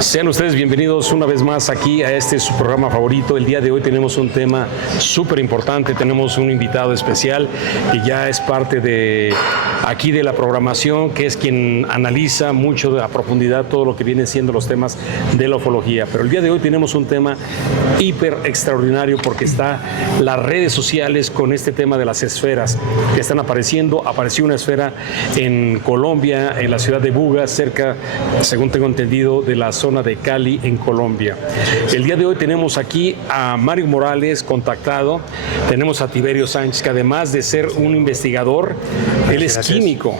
Sean ustedes bienvenidos una vez más aquí a este su programa favorito. El día de hoy tenemos un tema súper importante, tenemos un invitado especial que ya es parte de aquí de la programación, que es quien analiza mucho a profundidad todo lo que vienen siendo los temas de la ufología. Pero el día de hoy tenemos un tema hiper extraordinario porque está las redes sociales con este tema de las esferas que están apareciendo. Apareció una esfera en Colombia, en la ciudad de Buga, cerca, según tengo entendido, de la zona de Cali, en Colombia. El día de hoy tenemos aquí a Mario Morales contactado, tenemos a Tiberio Sánchez, que además de ser un investigador, él es químico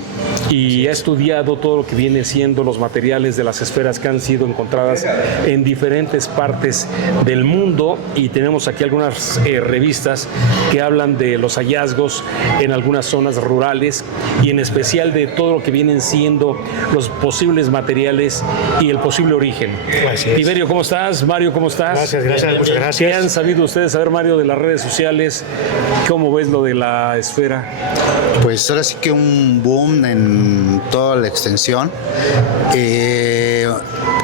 y ha estudiado todo lo que viene siendo los materiales de las esferas que han sido encontradas en diferentes partes del mundo, y tenemos aquí algunas revistas que hablan de los hallazgos en algunas zonas rurales y en especial de todo lo que vienen siendo los posibles materiales y el posible origen. Tiberio, ¿cómo estás? Mario, ¿cómo estás? Gracias, muchas gracias. ¿Qué han sabido ustedes saber, Mario, de las redes sociales? ¿Cómo ves lo de la esfera? Pues ahora sí que un boom en toda la extensión.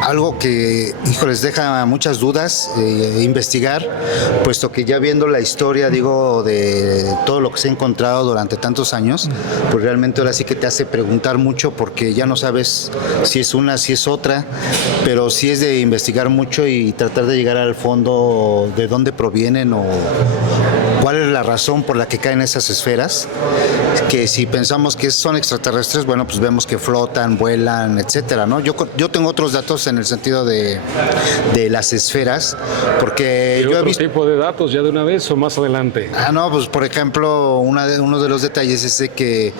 Algo que, les deja muchas dudas investigar, puesto que ya viendo la historia, digo, de todo lo que se ha encontrado durante tantos años, pues realmente ahora sí que te hace preguntar mucho, porque ya no sabes si es una, si es otra, pero sí es de investigar mucho y tratar de llegar al fondo de dónde provienen o cuál es la razón por la que caen esas esferas, que si pensamos que son extraterrestres, bueno, pues vemos que flotan, vuelan, etcétera, ¿no? Yo tengo otros datos en el sentido de las esferas, porque yo he visto... ¿Otro tipo de datos ya de una vez o más adelante? No, pues por ejemplo, uno de los detalles es de que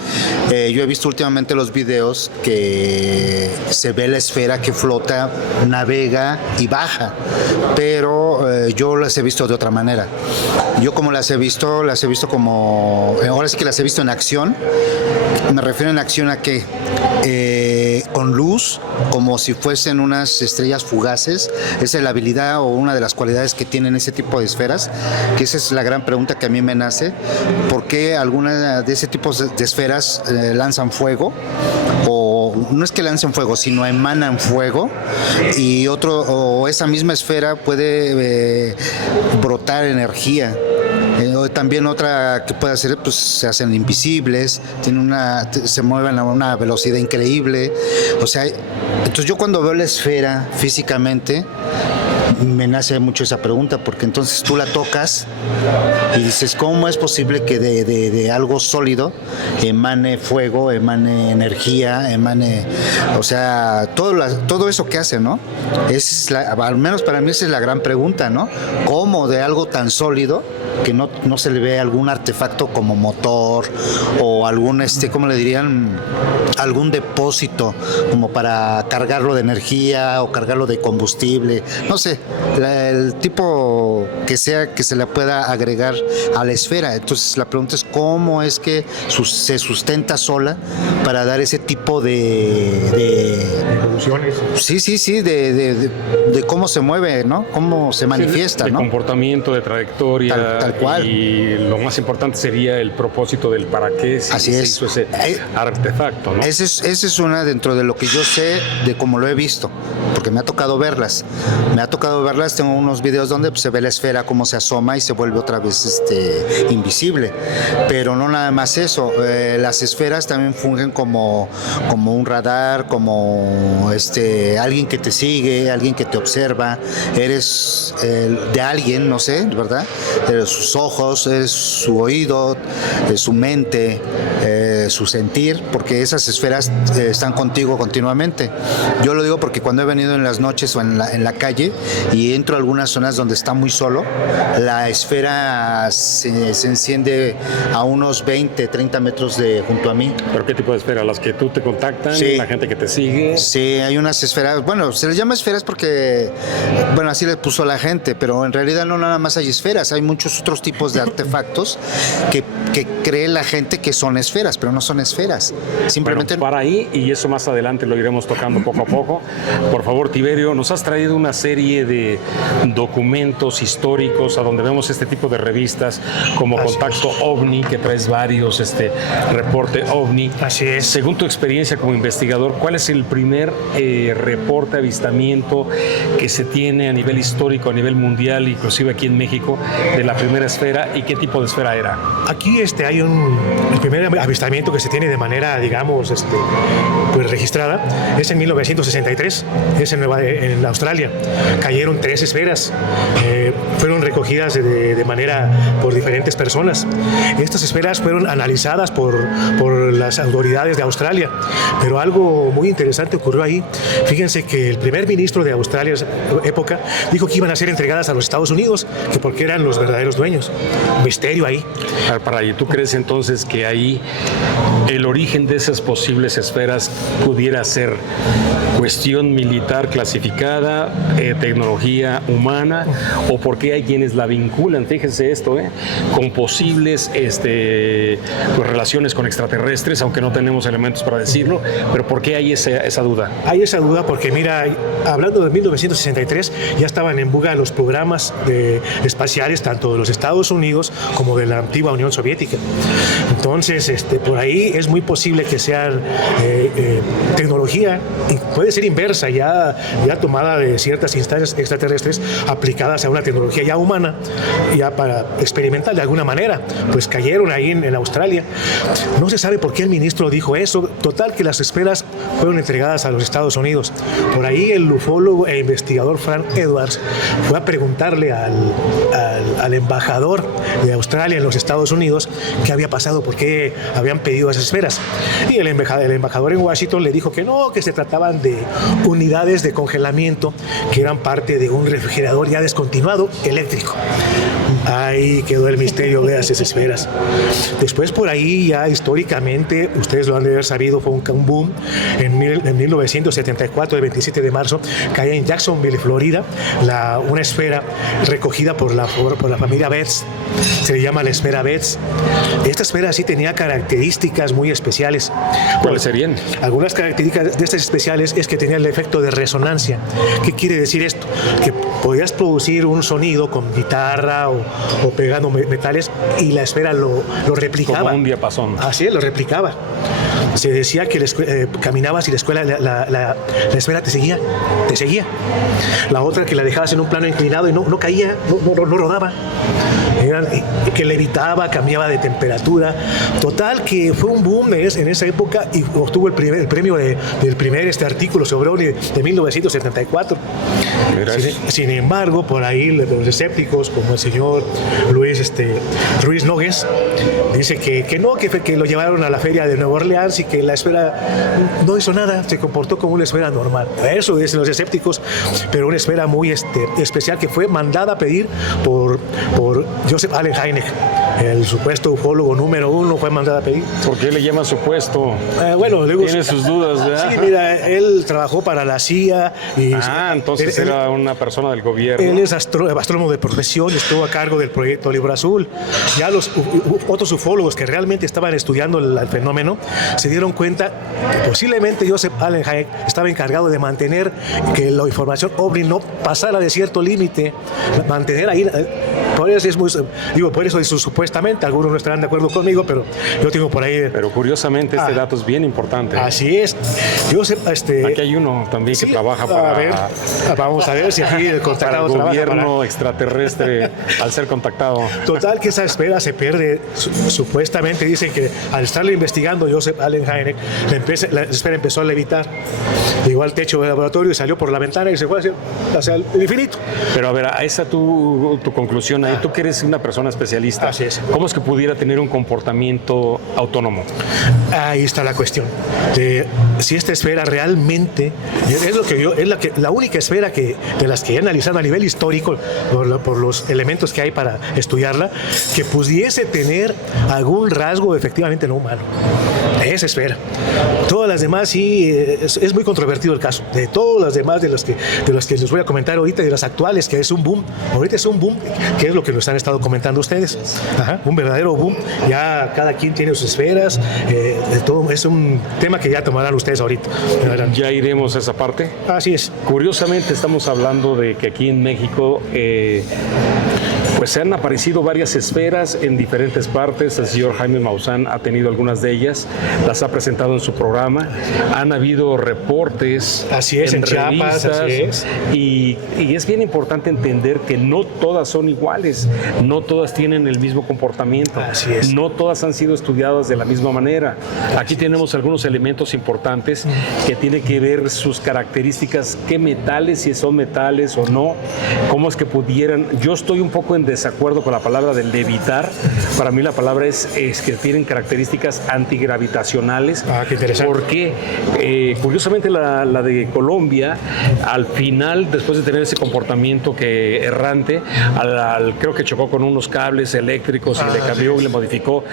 yo he visto últimamente los videos que se ve la esfera que flota, navega y baja, pero yo las he visto de otra manera. Yo como las he visto como, ahora sí que las he visto en acción. Me refiero en acción a que con luz, como si fuesen unas estrellas fugaces. Esa es la habilidad o una de las cualidades que tienen ese tipo de esferas, que esa es la gran pregunta que a mí me nace. ¿Por qué algunas de ese tipo de esferas lanzan fuego? O no es que lancen fuego, sino emanan fuego, y o esa misma esfera puede brotar energía. También otra que puede hacer, pues se hacen invisibles, se mueven a una velocidad increíble. O sea, entonces yo cuando veo la esfera físicamente, me nace mucho esa pregunta, porque entonces tú la tocas y dices, ¿cómo es posible que de algo sólido emane fuego, emane energía, o sea, todo eso que hace, ¿no? Al menos para mí esa es la gran pregunta, ¿no? ¿Cómo de algo tan sólido, que no se le ve algún artefacto como motor o algún, ¿cómo le dirían? Algún depósito como para cargarlo de energía o cargarlo de combustible, no sé, el tipo que sea que se le pueda agregar a la esfera. Entonces la pregunta es cómo es que se sustenta sola para dar ese tipo de evoluciones. Sí, de cómo se mueve, ¿no? Cómo se manifiesta, de ¿no? comportamiento, de trayectoria. Tal cual. Y lo más importante sería el propósito del para qué se hizo ese artefacto, ¿no? Esa es una dentro de lo que yo sé, de cómo lo he visto, porque me ha tocado verlas. Tengo unos videos donde pues, se ve la esfera cómo se asoma y se vuelve otra vez invisible. Pero no nada más eso. Las esferas también fungen como un radar, como alguien que te sigue, alguien que te observa. Eres de alguien, no sé, ¿verdad? Eres sus ojos, eres su oído, su mente, su sentir, porque esas esferas están contigo continuamente. Yo lo digo porque cuando he venido en las noches o en la calle y entro a algunas zonas donde está muy solo, la esfera se enciende a unos 20, 30 metros junto a mí. ¿Pero qué tipo de esfera? ¿Las que tú te contactan? Sí. ¿La gente que te sigue? Sí, hay unas esferas, bueno, se les llama esferas porque, bueno, así les puso la gente, pero en realidad no nada más hay esferas, hay muchos otros tipos de artefactos que cree la gente que son esferas, pero no son esferas. Simplemente... Bueno, para ahí, y eso más adelante lo iremos tocando poco a poco. Por favor, Tiberio, nos has traído una serie de documentos históricos a donde vemos este tipo de revistas como Contacto OVNI, que traes varios, reporte OVNI. Así es. Según tu experiencia como investigador, ¿cuál es el primer reporte, avistamiento que se tiene a nivel histórico, a nivel mundial, inclusive aquí en México, de la primera esfera, y qué tipo de esfera era? Aquí hay el primer avistamiento que se tiene de manera, digamos, pues registrada, es en 1963, es en Australia. Cayeron 3 esferas, fueron recogidas de manera por diferentes personas. Estas esferas fueron analizadas por las autoridades de Australia, pero algo muy interesante ocurrió ahí. Fíjense que el primer ministro de Australia en esa época dijo que iban a ser entregadas a los Estados Unidos, que porque eran los verdaderos dueños. Misterio ahí. Para ahí, ¿tú crees entonces que ahí el origen de esas posibles esferas pudiera ser cuestión militar clasificada, tecnología humana, o por qué hay quienes la vinculan, fíjense esto, con posibles pues, relaciones con extraterrestres, aunque no tenemos elementos para decirlo, pero por qué hay esa duda? Hay esa duda porque, mira, hablando de 1963, ya estaban en boga los programas espaciales, tanto de los Estados Unidos como de la antigua Unión Soviética. Entonces, por ahí es muy posible que sea tecnología, puede ser inversa, ya tomada de ciertas instancias extraterrestres aplicadas a una tecnología ya humana, ya para experimentar de alguna manera. Pues cayeron ahí en Australia. No se sabe por qué el ministro dijo eso. Total, que las esferas fueron entregadas a los Estados Unidos. Por ahí el ufólogo e investigador Frank Edwards fue a preguntarle al embajador de Australia en los Estados Unidos qué había pasado, por qué habían pedido esas esferas. Y el embajador en Washington le dijo que no, que se trataban de unidades de congelamiento que eran parte de un refrigerador ya descontinuado eléctrico. Ahí quedó el misterio de esas esferas. Después, por ahí, ya históricamente, ustedes lo han de haber sabido, fue un boom. En 1974, el 27 de marzo, caía en Jacksonville, Florida, una esfera recogida por la familia Betts. Se le llama la esfera Betts. Esta esfera sí tenía características muy especiales. ¿Cuáles serían? Algunas características de estas especiales es que tenía el efecto de resonancia. ¿Qué quiere decir esto? Que podías producir un sonido con guitarra o pegando metales y la esfera lo replicaba. Como un diapasón. Así es, lo replicaba. Se decía que caminabas y la esfera te seguía. La otra, que la dejabas en un plano inclinado y no caía, no rodaba. Que levitaba, cambiaba de temperatura. Total, que fue un boom en esa época y obtuvo el premio del primer artículo sobre OVNI de 1974. Sin embargo, por ahí los escépticos, como el señor Ruiz Nogues, dice que no, que lo llevaron a la feria de Nueva Orleans y que la esfera no hizo nada, se comportó como una esfera normal. Eso dicen los escépticos, pero una esfera muy especial que fue mandada a pedir por Joseph Allen Hynek, el supuesto ufólogo número 1, fue mandado a pedir. ¿Por qué le llama supuesto? Bueno, luego tiene sus dudas, ¿verdad? Sí, mira, él trabajó para la CIA y entonces era una persona del gobierno. Él es astrónomo de profesión, estuvo a cargo del proyecto Libro Azul. Ya los otros ufólogos que realmente estaban estudiando el fenómeno se dieron cuenta que posiblemente Joseph Allen Hynek estaba encargado de mantener que la información OVNI no pasara de cierto límite, mantener ahí. Por eso supuestamente, algunos no estarán de acuerdo conmigo, pero yo tengo por ahí. Pero curiosamente este dato es bien importante. Así es. Aquí hay uno también que trabaja para. Vamos a ver si aquí el contactado para el gobierno extraterrestre al ser contactado. Total, que esa esfera se pierde. Supuestamente dicen que al estarle investigando Joseph Allen Hynek, la esfera empezó a levitar. Llegó al techo del laboratorio y salió por la ventana y se fue hacia el infinito. Pero a ver, a esa tu conclusión ahí, tú que eres una persona especialista, así es. ¿Cómo es que pudiera tener un comportamiento autónomo? Ahí está la cuestión. Si esta esfera realmente es la única esfera de las que he analizado a nivel histórico por los elementos que hay para estudiarla, que pudiese tener algún rasgo efectivamente no humano. esa esfera. Todas las demás sí, es muy controvertido el caso. De todas las demás de los que les voy a comentar ahorita, de las actuales, que es un boom. Ahorita es un boom, que es lo que nos han estado comentando ustedes. Ajá, un verdadero boom. Ya cada quien tiene sus esferas. De todo, es un tema que ya tomarán ustedes ahorita. Ya iremos a esa parte. Así es. Curiosamente estamos hablando de que aquí en México pues se han aparecido varias esferas en diferentes partes. El señor Jaime Maussan ha tenido algunas de ellas, las ha presentado en su programa. Han habido reportes, así es, en Chiapas, así es. Y es bien importante entender que no todas son iguales, no todas tienen el mismo comportamiento, así es. No todas han sido estudiadas de la misma manera. Aquí tenemos algunos elementos importantes que tienen que ver sus características, qué metales, si son metales o no, cómo es que pudieran. Yo estoy un poco en desacuerdo con la palabra de levitar. Para mí la palabra es que tienen características antigravitacionales. Qué interesante. Porque curiosamente la de Colombia, al final, después de tener ese comportamiento que errante, creo que chocó con unos cables eléctricos y le cambió y le modificó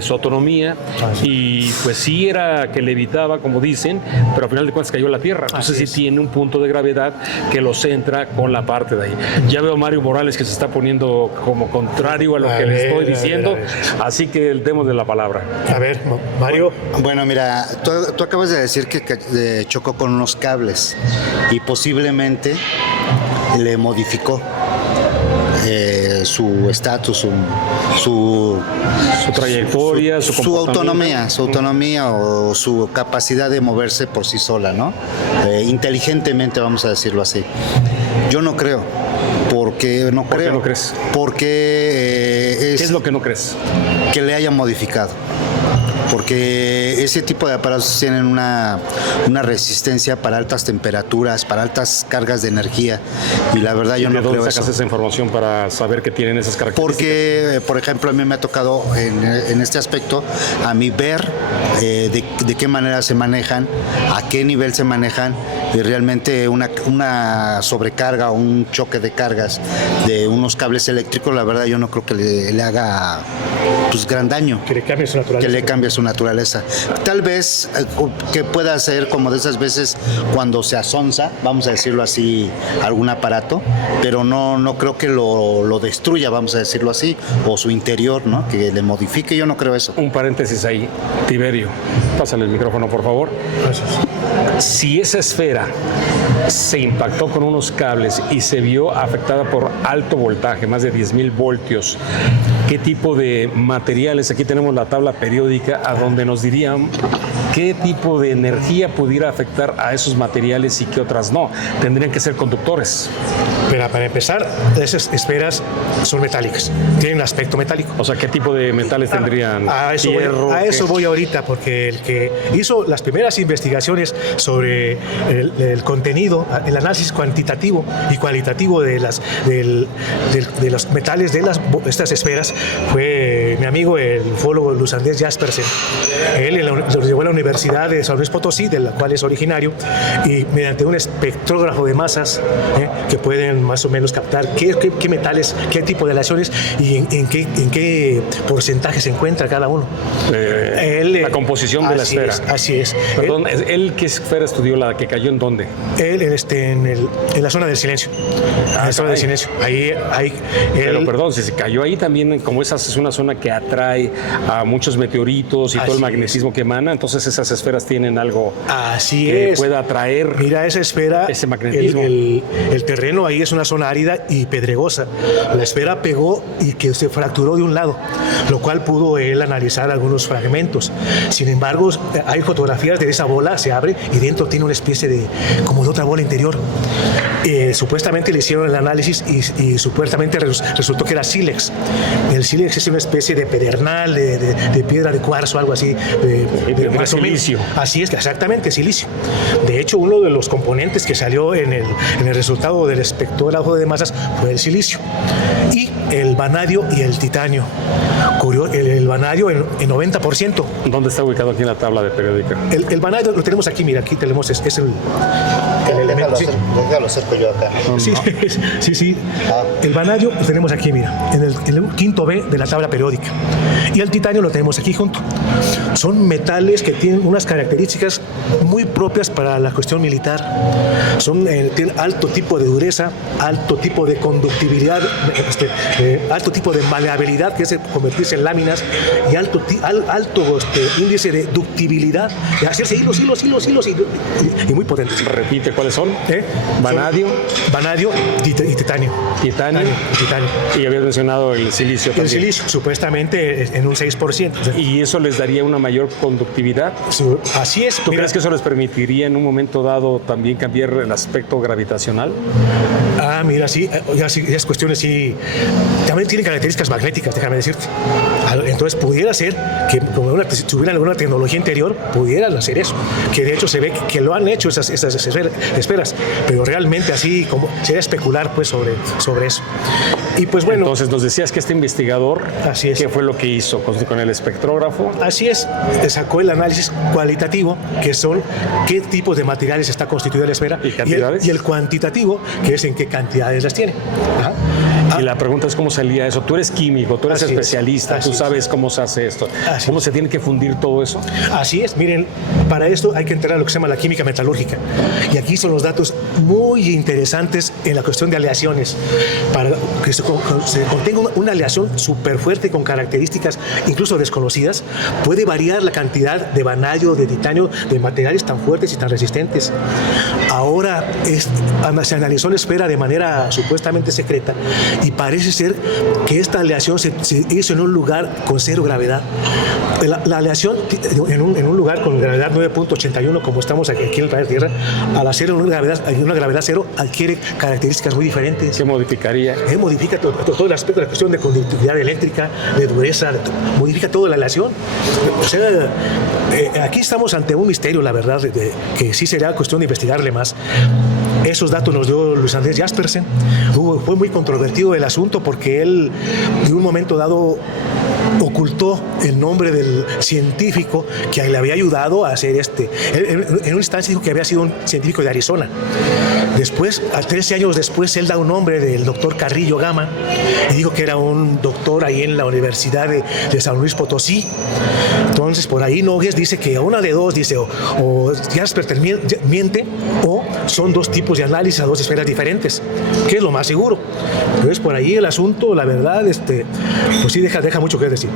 su autonomía. Y pues sí era que levitaba, como dicen, pero al final de cuentas cayó a la Tierra. Entonces sí tiene un punto de gravedad que lo centra con la parte de ahí. Ya veo a Mario Morales que se está poniendo como contrario a lo que le estoy diciendo, así que démosle la palabra. A ver, Mario. Bueno, mira, tú acabas de decir que chocó con unos cables y posiblemente le modificó su estatus, su trayectoria, su autonomía o su capacidad de moverse por sí sola, ¿no? Inteligentemente, vamos a decirlo así. Yo no creo. ¿Por qué no crees? Porque ¿qué es lo que no crees? Que le hayan modificado. Porque ese tipo de aparatos tienen una resistencia para altas temperaturas, para altas cargas de energía, y la verdad yo no creo eso. ¿De dónde sacas esa información para saber que tienen esas características? Porque, por ejemplo, a mí me ha tocado en este aspecto, a mí ver de qué manera se manejan, a qué nivel se manejan, y realmente una sobrecarga o un choque de cargas de unos cables eléctricos, la verdad yo no creo que le haga pues gran daño. Que le cambie su naturaleza. Que le cambie su naturaleza. Tal vez que pueda ser como de esas veces cuando se asonza, vamos a decirlo así, algún aparato, pero no creo que lo destruya, vamos a decirlo así, o su interior, ¿no? Que le modifique, yo no creo eso. Un paréntesis ahí, Tiberio, pásale el micrófono, por favor. Gracias. Si esa esfera se impactó con unos cables y se vio afectada por alto voltaje, más de 10,000 voltios, ¿qué tipo de materiales? Aquí tenemos la tabla periódica a donde nos dirían qué tipo de energía pudiera afectar a esos materiales y qué otras no. Tendrían que ser conductores. Pero para empezar, esas esferas son metálicas, tienen aspecto metálico. O sea, ¿qué tipo de metales tendrían? A eso voy ahorita, porque el que hizo las primeras investigaciones sobre el contenido, el análisis cuantitativo y cualitativo de los metales de estas esferas fue mi amigo, el ufólogo Luis Andrés Jaspersen. Él lo llevó a la Universidad de San Luis Potosí, de la cual es originario, y mediante un espectrógrafo de masas que pueden más o menos captar qué metales, qué tipo de aleaciones y en qué porcentaje se encuentra cada uno. La composición de la esfera. Así es. Perdón, ¿él qué esfera estudió? ¿La que cayó en dónde? Él en la zona del silencio. En la zona del silencio. Pero perdón, si se cayó ahí también, como esa es una zona que atrae a muchos meteoritos y todo el magnetismo que emana, entonces esas esferas tienen algo que pueda atraer. Mira esa esfera, ese magnetismo. El terreno ahí es una zona árida y pedregosa. La esfera pegó y que se fracturó de un lado, lo cual pudo él analizar algunos fragmentos. Sin embargo, hay fotografías de esa bola, se abre y dentro tiene una especie como de otra bola interior. Supuestamente le hicieron el análisis y supuestamente resultó que era sílex. El sílex es una especie de pedernal, de piedra de cuarzo, algo así. Más silicio. Así es, exactamente, silicio. De hecho, uno de los componentes que salió en el resultado del todo el auge de masas fue el silicio. Y el vanadio y el titanio. El vanadio en 90%. ¿Dónde está ubicado aquí en la tabla de periódica? El vanadio lo tenemos aquí, mira, aquí tenemos, es el elemento. Déjalo cerco yo acá. Sí. El vanadio lo tenemos aquí, mira, en el quinto B de la tabla periódica. Y el titanio lo tenemos aquí junto. Son metales que tienen unas características muy propias para la cuestión militar. Tienen alto tipo de dureza, alto tipo de conductibilidad, alto tipo de maleabilidad, que es convertirse en láminas, y alto índice de ductibilidad, de hacerse hilos y muy potentes. Repite, ¿cuáles son? Vanadio. Vanadio y titanio. Titanio. Y habías mencionado el silicio también. El silicio, supuestamente en un 6%. ¿Y eso les daría una mayor conductividad? Así es. ¿Tú crees que eso les permitiría en un momento dado también cambiar el aspecto gravitacional? Mira, sí, ya es cuestiones, sí. También tienen características magnéticas, déjame decirte. Entonces pudiera ser que como si tuvieran alguna tecnología interior, pudieran hacer eso. Que de hecho se ve que lo han hecho esas esferas, pero realmente así como sería especular pues sobre eso. Y pues bueno. Entonces nos decías que este investigador, así es. ¿qué fue lo que hizo con el espectrógrafo? Así es, sacó el análisis cualitativo, que son qué tipos de materiales está constituida la esfera, ¿Y cantidades? Y el cuantitativo, que es en qué cantidades las tiene. Y la pregunta es cómo salía eso. Tú eres químico, tú eres especialista, tú sabes cómo se hace esto. ¿Cómo se tiene que fundir todo eso? Así es, miren, para esto hay que entrar a lo que se llama la química metalúrgica. Y aquí son los datos muy interesantes en la cuestión de aleaciones. Para que se contenga una aleación súper fuerte con características incluso desconocidas, puede variar la cantidad de vanadio, de titanio, de materiales tan fuertes y tan resistentes. Ahora se analizó la esfera de manera supuestamente secreta y parece ser que esta aleación se hizo en un lugar con cero gravedad. La aleación en un lugar con gravedad 9.81, como estamos aquí en el planeta Tierra, al hacer una gravedad cero, adquiere características muy diferentes. ¿Qué modificaría? Modifica todo el aspecto de la cuestión de conductividad eléctrica, de dureza, modifica toda la aleación. O sea, aquí estamos ante un misterio, la verdad, que sí sería cuestión de investigarle más. Esos datos nos dio Luis Andrés Jaspersen. Fue muy controvertido el asunto porque él, en un momento dado, ocultó el nombre del científico que le había ayudado a hacer en una instancia dijo que había sido un científico de Arizona. Después, 13 años después, él da un nombre del doctor Carrillo Gama y dijo que era un doctor ahí en la Universidad de San Luis Potosí. Entonces, por ahí Nogues dice que una de dos, dice, o Jasper miente, o son dos tipos de análisis a dos esferas diferentes, que es lo más seguro. Entonces, por ahí el asunto, la verdad, pues sí deja mucho que decir.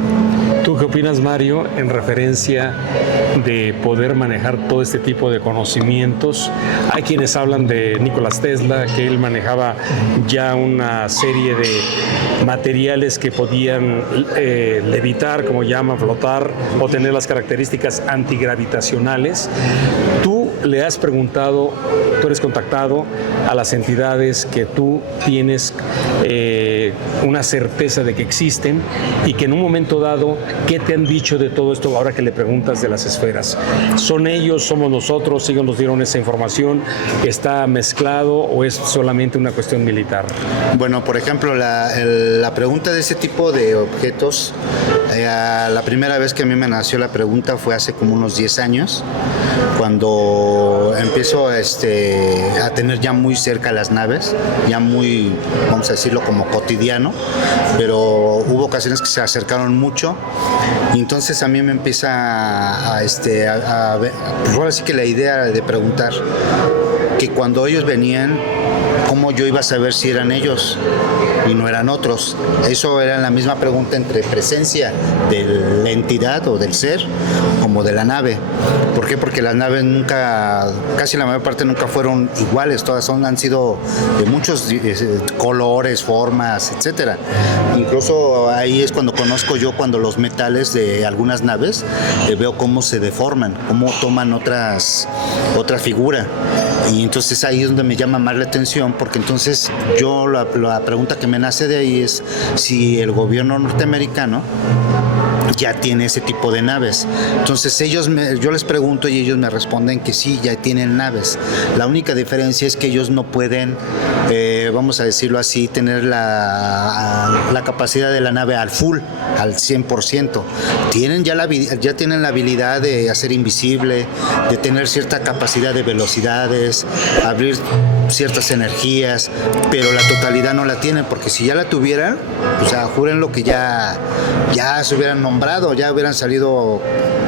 ¿Tú qué opinas, Mario, en referencia de poder manejar todo este tipo de conocimientos? Hay quienes hablan de Nikola Tesla, que él manejaba ya una serie de materiales que podían levitar, como llaman, flotar, o tener las características antigravitacionales. Tú le has preguntado, tú eres contactado a las entidades que tú tienes una certeza de que existen y que en un momento dado, ¿qué te han dicho de todo esto ahora que le preguntas de las esferas? ¿Son ellos, somos nosotros, ellos nos dieron esa información, está mezclado o es solamente una cuestión militar? Bueno, por ejemplo, la pregunta de ese tipo de objetos, la primera vez que a mí me nació la pregunta fue hace como unos 10 años, cuando empiezo a tener ya muy cerca las naves, ya muy, vamos a decirlo, como cotidiano, pero hubo ocasiones que se acercaron mucho y entonces a mí me empieza a ver, pues ahora sí que la idea de preguntar que cuando ellos venían, ¿cómo yo iba a saber si eran ellos y no eran otros? Eso era la misma pregunta entre presencia de la entidad o del ser como de la nave. ¿Por qué? Porque las naves nunca, casi la mayor parte nunca fueron iguales, todas han sido de muchos colores, formas, etcétera. Incluso ahí es cuando conozco yo cuando los metales de algunas naves veo cómo se deforman, cómo toman otra figura. Y entonces ahí es donde me llama más la atención, porque entonces yo la pregunta que me nace de ahí es si el gobierno norteamericano ya tiene ese tipo de naves. Entonces yo les pregunto y ellos me responden que sí, ya tienen naves. La única diferencia es que ellos no pueden, vamos a decirlo así, tener la capacidad de la nave al full, al 100%. Ya tienen la habilidad de hacer invisible, de tener cierta capacidad de velocidades, abrir ciertas energías, pero la totalidad no la tienen, porque si ya la tuvieran, o sea, júrenlo que ya se hubieran nombrado, ya hubieran salido,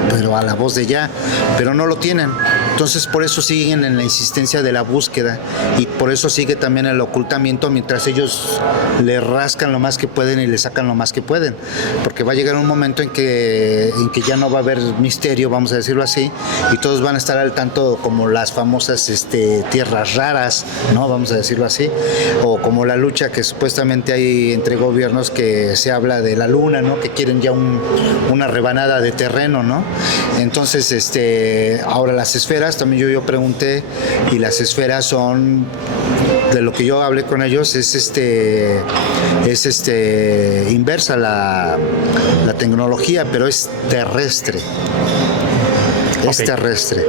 pero a la voz de ya, pero no lo tienen. Entonces por eso siguen en la insistencia de la búsqueda y por eso sigue también el ocultamiento mientras ellos le rascan lo más que pueden y le sacan lo más que pueden, porque va a llegar un momento en que ya no va a haber misterio, vamos a decirlo así, y todos van a estar al tanto, como las famosas tierras raras, ¿no? Vamos a decirlo así, o como la lucha que supuestamente hay entre gobiernos, que se habla de la luna, ¿no? Que quieren ya una rebanada de terreno, ¿no? Entonces, ahora las esferas, también yo pregunté, y las esferas son, de lo que yo hablé con ellos, es inversa la tecnología, pero es terrestre. Es terrestre.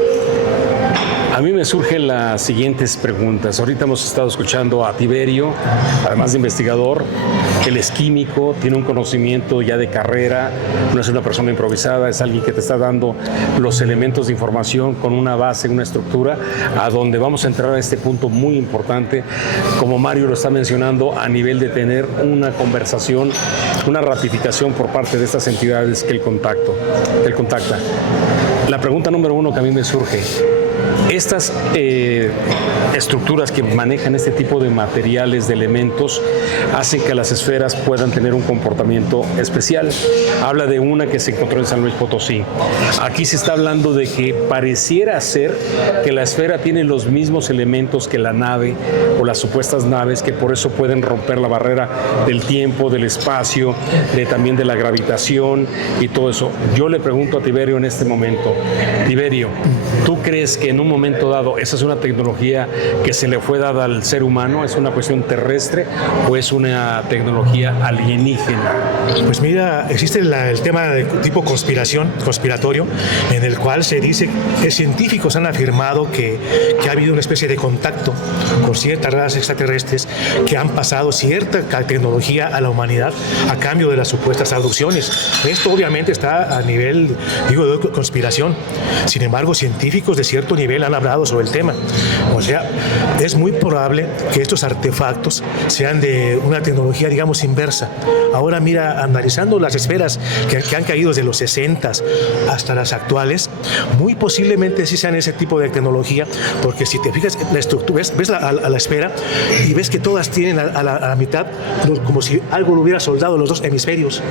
A mí me surgen las siguientes preguntas. Ahorita hemos estado escuchando a Tiberio, además de investigador. Él es químico, tiene un conocimiento ya de carrera, no es una persona improvisada, es alguien que te está dando los elementos de información con una base, una estructura, a donde vamos a entrar a este punto muy importante, como Mario lo está mencionando, a nivel de tener una conversación, una ratificación por parte de estas entidades que él contacta. La pregunta número uno que a mí me surge: estas estructuras que manejan este tipo de materiales, de elementos, hacen que las esferas puedan tener un comportamiento especial. Habla de una que se encontró en San Luis Potosí. Aquí se está hablando de que pareciera ser que la esfera tiene los mismos elementos que la nave o las supuestas naves, que por eso pueden romper la barrera del tiempo, del espacio, también de la gravitación y todo eso. Yo le pregunto a Tiberio en este momento: Tiberio, ¿tú crees que en un momento dado esa es una tecnología que se le fue dada al ser humano? ¿Es una cuestión terrestre o es una tecnología alienígena? Pues mira, existe el tema de tipo conspiratorio, en el cual se dice que científicos han afirmado que ha habido una especie de contacto con ciertas razas extraterrestres que han pasado cierta tecnología a la humanidad a cambio de las supuestas abducciones. Esto obviamente está a nivel, de conspiración. Sin embargo, científicos de cierto nivel han hablado sobre el tema. O sea, es muy probable que estos artefactos sean de una tecnología, digamos, inversa. Ahora mira, analizando las esferas que han caído desde los 60 hasta las actuales, muy posiblemente sí sean ese tipo de tecnología, porque si te fijas la estructura, ves a la esfera y ves que todas tienen a la mitad como si algo lo hubiera soldado los dos hemisferios.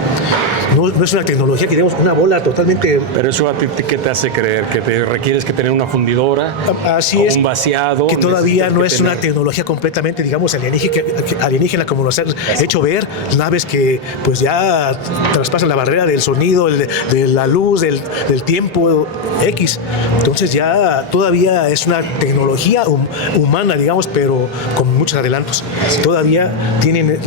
No es una tecnología que digamos una bola totalmente... Pero eso a ti, ¿qué te hace creer? ¿Que te requieres que tener una fundidora? Así es, un vaciado. Que todavía no es una tecnología completamente, digamos, alienígena, como nos han hecho ver, naves que pues ya traspasan la barrera del sonido, de la luz, del tiempo X. Entonces ya todavía es una tecnología humana, digamos, pero con muchos adelantos. Todavía tienen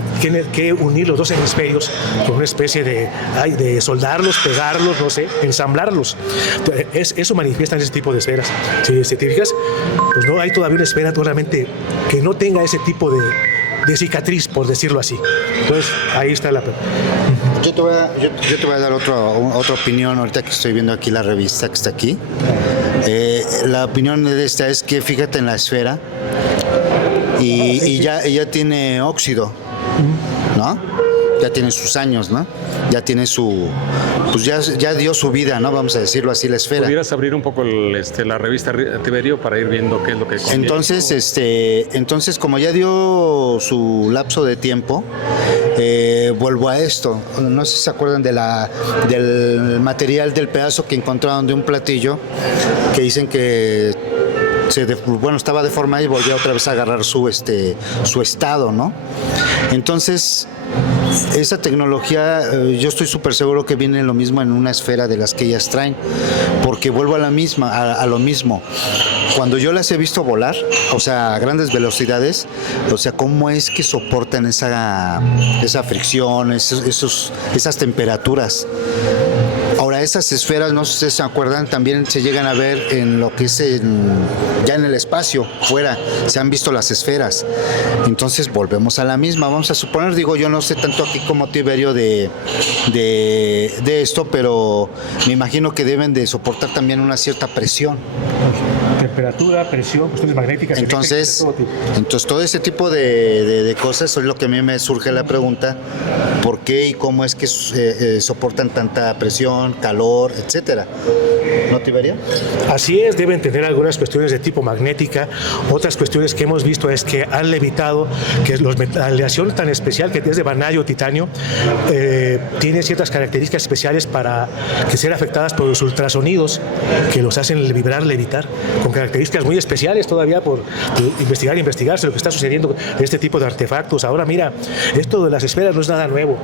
que unir los dos hemisferios con una especie de soldarlos, pegarlos, no sé, ensamblarlos. Eso manifiesta ese tipo de esferas. Si te fijas, pues no hay todavía una esfera realmente que no tenga ese tipo de cicatriz, por decirlo así. Entonces, ahí está la... Yo te voy a dar otra opinión ahorita que estoy viendo aquí la revista que está aquí. La opinión de esta es que fíjate en la esfera y ya tiene óxido, ¿no? Ya tiene sus años, ¿no? Ya tiene pues ya dio su vida, ¿no? Vamos a decirlo así, la esfera. ¿Pudieras abrir un poco la revista Tiberio para ir viendo qué es lo que contiene? Entonces, como ya dio su lapso de tiempo, vuelvo a esto. No sé si se acuerdan del material del pedazo que encontraron de un platillo, que dicen que estaba deformado y volvió otra vez a agarrar su estado, ¿no? Entonces, esa tecnología, yo estoy súper seguro que viene lo mismo en una esfera de las que ellas traen, porque vuelvo a lo mismo. Cuando yo las he visto volar, o sea, a grandes velocidades, o sea, cómo es que soportan esa fricción, esas temperaturas. Ahora, esas esferas, no sé si ustedes se acuerdan, también se llegan a ver en lo que es ya en el espacio, fuera, se han visto las esferas. Entonces volvemos a la misma. Vamos a suponer, digo, yo no sé tanto aquí como Tiberio de esto, pero me imagino que deben de soportar también una cierta presión. Temperatura, presión, cuestiones magnéticas. Entonces todo ese tipo de cosas es lo que a mí me surge la pregunta, ¿por qué y cómo es que soportan tanta presión, calor, etcétera? ¿No, Tiberio? Así es, deben tener algunas cuestiones de tipo magnética. Otras cuestiones que hemos visto es que han levitado, que la aleación tan especial que es de vanadio, titanio, tiene ciertas características especiales para que sean afectadas por los ultrasonidos que los hacen vibrar, levitar, con características muy especiales todavía por investigarse lo que está sucediendo de este tipo de artefactos. Ahora mira, esto de las esferas no es nada nuevo.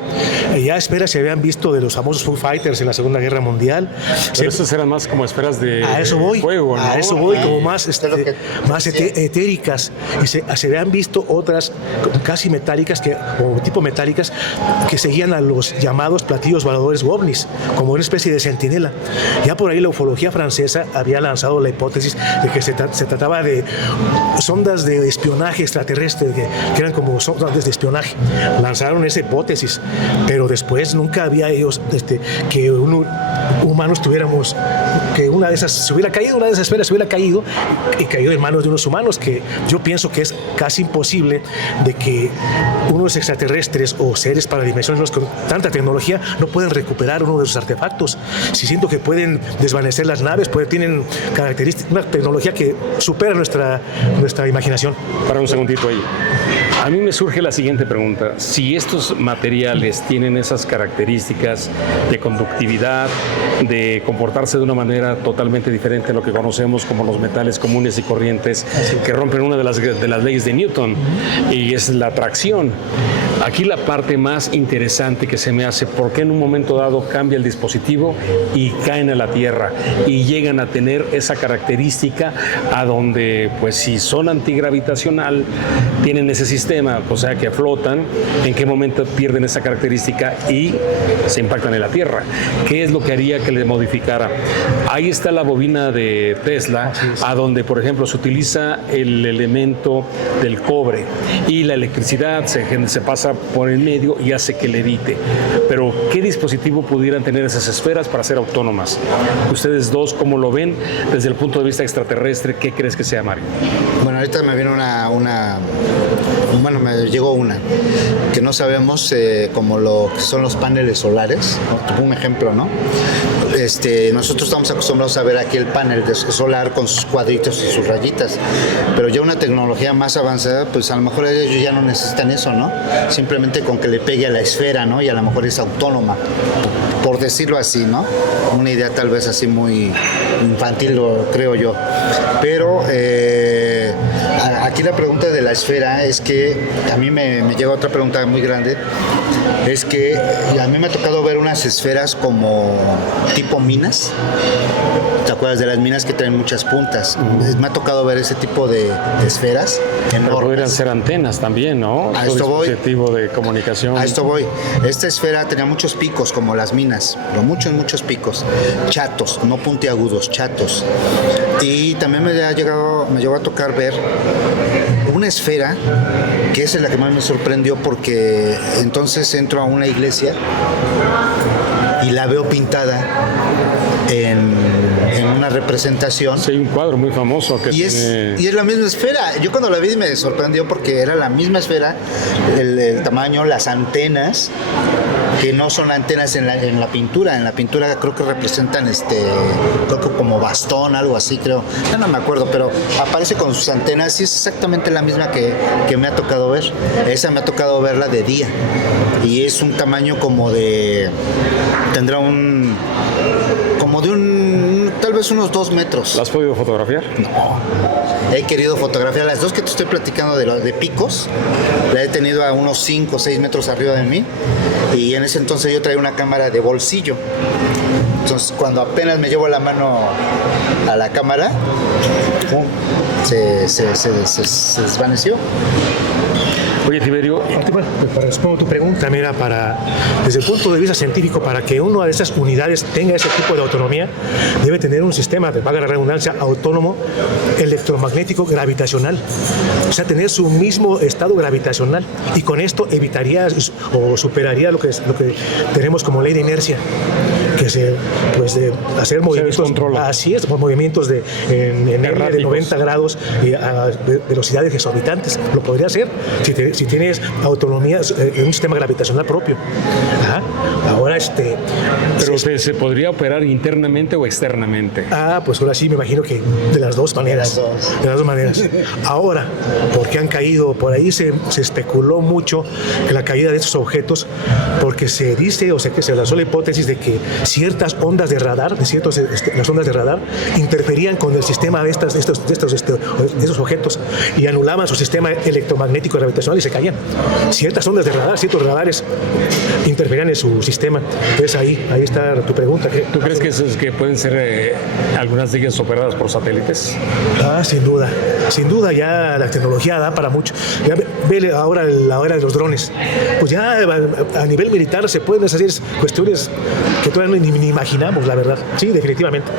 Ya esferas se habían visto de los famosos Foo Fighters en la Segunda Guerra Mundial. Pero esas eran más como esferas de fuego, ¿no? A eso voy, como más etéricas. Y se habían visto otras casi metálicas, como tipo metálicas, que seguían a los llamados platillos voladores ovnis, como una especie de centinela. Ya por ahí la ufología francesa había lanzado la hipótesis de que se trataba de sondas de espionaje extraterrestre, que eran como sondas de espionaje. Lanzaron esa hipótesis, pero después nunca había ellos que humanos tuviéramos, que una de esas se hubiera caído, una de esas esferas se hubiera caído y caído en manos de unos humanos, que yo pienso que es casi imposible de que unos extraterrestres o seres paradimensionales con tanta tecnología no pueden recuperar uno de sus artefactos. Si siento que pueden desvanecer las naves, tienen características, una tecnología que supera nuestra imaginación. Para un segundito ahí. A mí me surge la siguiente pregunta. Si estos materiales tienen esas características de conductividad, de comportarse de una manera totalmente diferente a lo que conocemos como los metales comunes y corrientes, que rompen una de las leyes de Newton, y es la atracción. Aquí la parte más interesante que se me hace, ¿por qué en un momento dado cambia el dispositivo y caen a la Tierra y llegan a tener esa característica a donde, pues si son antigravitacional, tienen ese sistema, o sea que flotan, en qué momento pierden esa característica y se impactan en la Tierra? ¿Qué es lo que haría que le modificara? Ahí está la bobina de Tesla, a donde, por ejemplo, se utiliza el elemento del cobre y la electricidad se pasa por el medio y hace que levite. Pero, ¿qué dispositivo pudieran tener esas esferas para ser autónomas? Ustedes dos, ¿cómo lo ven desde el punto de vista extraterrestre? ¿Qué crees que sea, Mario? Bueno, ahorita me viene me llegó una que no sabemos, como lo que son los paneles solares, ¿no? Un ejemplo, ¿no? Nosotros estamos acostumbrados a ver aquí el panel solar con sus cuadritos y sus rayitas, pero ya una tecnología más avanzada, pues a lo mejor ellos ya no necesitan eso, ¿no? Simplemente con que le pegue a la esfera, ¿no? Y a lo mejor es autónoma, por decirlo así, ¿no? Una idea tal vez así muy infantil, lo creo yo. Pero aquí la pregunta de la esfera es que a mí me llega otra pregunta muy grande. Es que a mí me ha tocado ver unas esferas como tipo minas. ¿Te acuerdas de las minas que traen muchas puntas? Me ha tocado ver ese tipo de esferas enormes. Pero podrían ser antenas también, ¿no? A esto voy. Dispositivo de comunicación. A esto voy. Esta esfera tenía muchos picos, como las minas, pero muchos picos. Chatos, no puntiagudos, chatos. Y también me llegó a tocar ver una esfera, que esa es la que más me sorprendió, porque entonces entro a una iglesia y la veo pintada en una representación. Sí, un cuadro muy famoso que es la misma esfera. Yo cuando la vi me sorprendió porque era la misma esfera, el tamaño, las antenas, que no son antenas en la pintura. En la pintura creo que representan creo que como bastón, algo así, creo. Ya no me acuerdo, pero aparece con sus antenas y es exactamente la misma que me ha tocado ver. Esa me ha tocado verla de día. Y es un tamaño como tendrá tal vez unos 2 metros. ¿La has podido fotografiar? No. He querido fotografiar las dos que te estoy platicando de picos. La he tenido a unos 5 o 6 metros arriba de mí. Y en ese entonces yo traía una cámara de bolsillo. Entonces cuando apenas me llevo la mano a la cámara, ¡pum!, se desvaneció. Oye, Tiberio, Bueno, para responder tu pregunta, mira, desde el punto de vista científico, para que una de esas unidades tenga ese tipo de autonomía, debe tener un sistema, valga la redundancia, autónomo, electromagnético, gravitacional. O sea, tener su mismo estado gravitacional. Y con esto evitaría o superaría lo que tenemos como ley de inercia, que de hacer movimientos, así es, movimientos en R de 90 grados y a velocidades exorbitantes. Lo podría hacer si tienes autonomía en un sistema gravitacional propio. Ajá. Ahora, pero ¿se podría operar internamente o externamente? Pues ahora sí, me imagino que de las dos maneras. De las dos maneras. Ahora, ¿por qué han caído? Por ahí se especuló mucho que la caída de estos objetos, porque se dice, o sea, que se lanzó la hipótesis de que ciertas ondas de radar, las ondas de radar, interferían con el sistema de estos objetos y anulaban su sistema electromagnético gravitacional y se caían. Ciertas ondas de radar, ciertos radares interferían en su sistema. Entonces ahí está tu pregunta. ¿Tú crees que pueden ser algunas de ellas operadas por satélites? Sin duda. Sin duda ya la tecnología da para mucho. Ya ve ahora la era de los drones. Pues ya a nivel militar se pueden hacer cuestiones que todavía ni imaginamos, la verdad. Sí, definitivamente.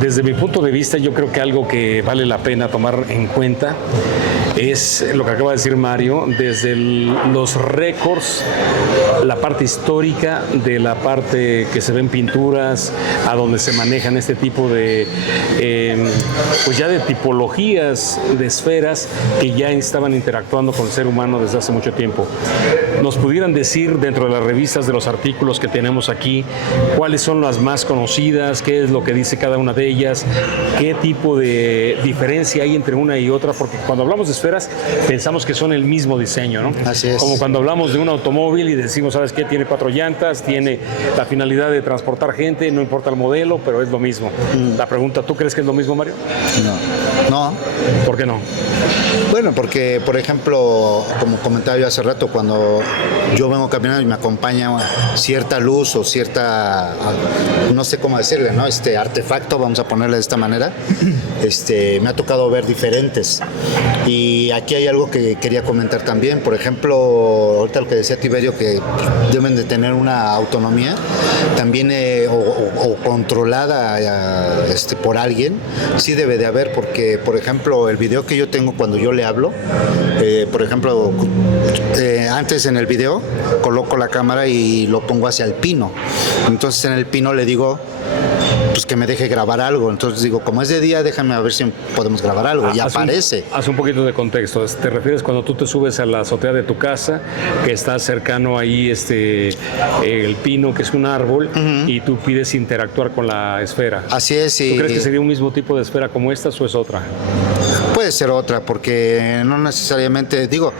Desde mi punto de vista, yo creo que algo que vale la pena tomar en cuenta es lo que acaba de decir Mario, desde los récords, la parte histórica de la parte que se ven pinturas, a donde se manejan este tipo de, pues ya de tipologías de esferas que ya estaban interactuando con el ser humano desde hace mucho tiempo. ¿Nos pudieran decir dentro de las revistas, de los artículos que tenemos aquí, cuáles son las más conocidas, qué es lo que dice cada una de ellas, qué tipo de diferencia hay entre una y otra? Porque cuando hablamos de esferas pensamos que son el mismo diseño, ¿no? Así es. Como cuando hablamos de un automóvil y decimos, ¿sabes qué? Tiene 4 llantas, tiene la finalidad de transportar gente, no importa el modelo, pero es lo mismo. La pregunta, ¿tú crees que es lo mismo, Mario? No. ¿Por qué no? Bueno, porque, por ejemplo, como comentaba yo hace rato, cuando yo vengo caminando y me acompaña cierta luz o cierta, no sé cómo decirle, ¿no? Artefacto, vamos a ponerle de esta manera, me ha tocado ver diferentes. Y aquí hay algo que quería comentar también. Por ejemplo, ahorita lo que decía Tiberio, que deben de tener una autonomía también o controlada por alguien, sí debe de haber, porque, por ejemplo, el video que yo tengo cuando yo le hablo, por ejemplo, antes en el video coloco la cámara y lo pongo hacia el pino. Entonces en el pino le digo pues que me deje grabar algo. Entonces digo, como es de día, déjame a ver si podemos grabar algo. Y aparece. Haz un poquito de contexto. ¿Te refieres cuando tú te subes a la azotea de tu casa, que está cercano ahí el pino, que es un árbol, y tú pides interactuar con la esfera? Así es. ¿Tú crees que sería un mismo tipo de esfera como esta o es otra? Puede ser otra, porque no necesariamente, digo,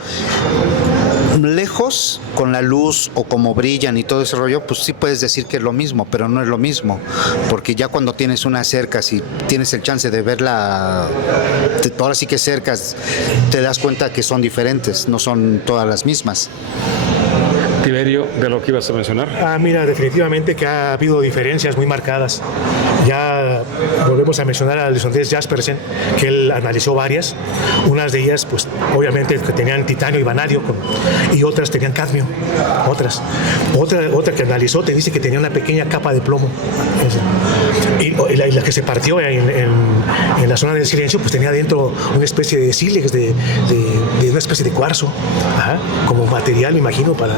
lejos con la luz o como brillan y todo ese rollo, pues sí puedes decir que es lo mismo, pero no es lo mismo, porque ya cuando tienes una cerca, si tienes el chance de verla, ahora sí que cercas, te das cuenta que son diferentes, no son todas las mismas. Tiberio, de lo que ibas a mencionar. Mira, definitivamente que ha habido diferencias muy marcadas. Ya volvemos a mencionar al islandés Jaspersen, que él analizó varias. Unas de ellas, pues obviamente que tenían titanio y vanadio, y otras tenían cadmio. Otra que analizó te dice que tenía una pequeña capa de plomo. Y la que se partió en la zona del silencio, pues tenía dentro una especie de sílex, de una especie de cuarzo, como material, me imagino, para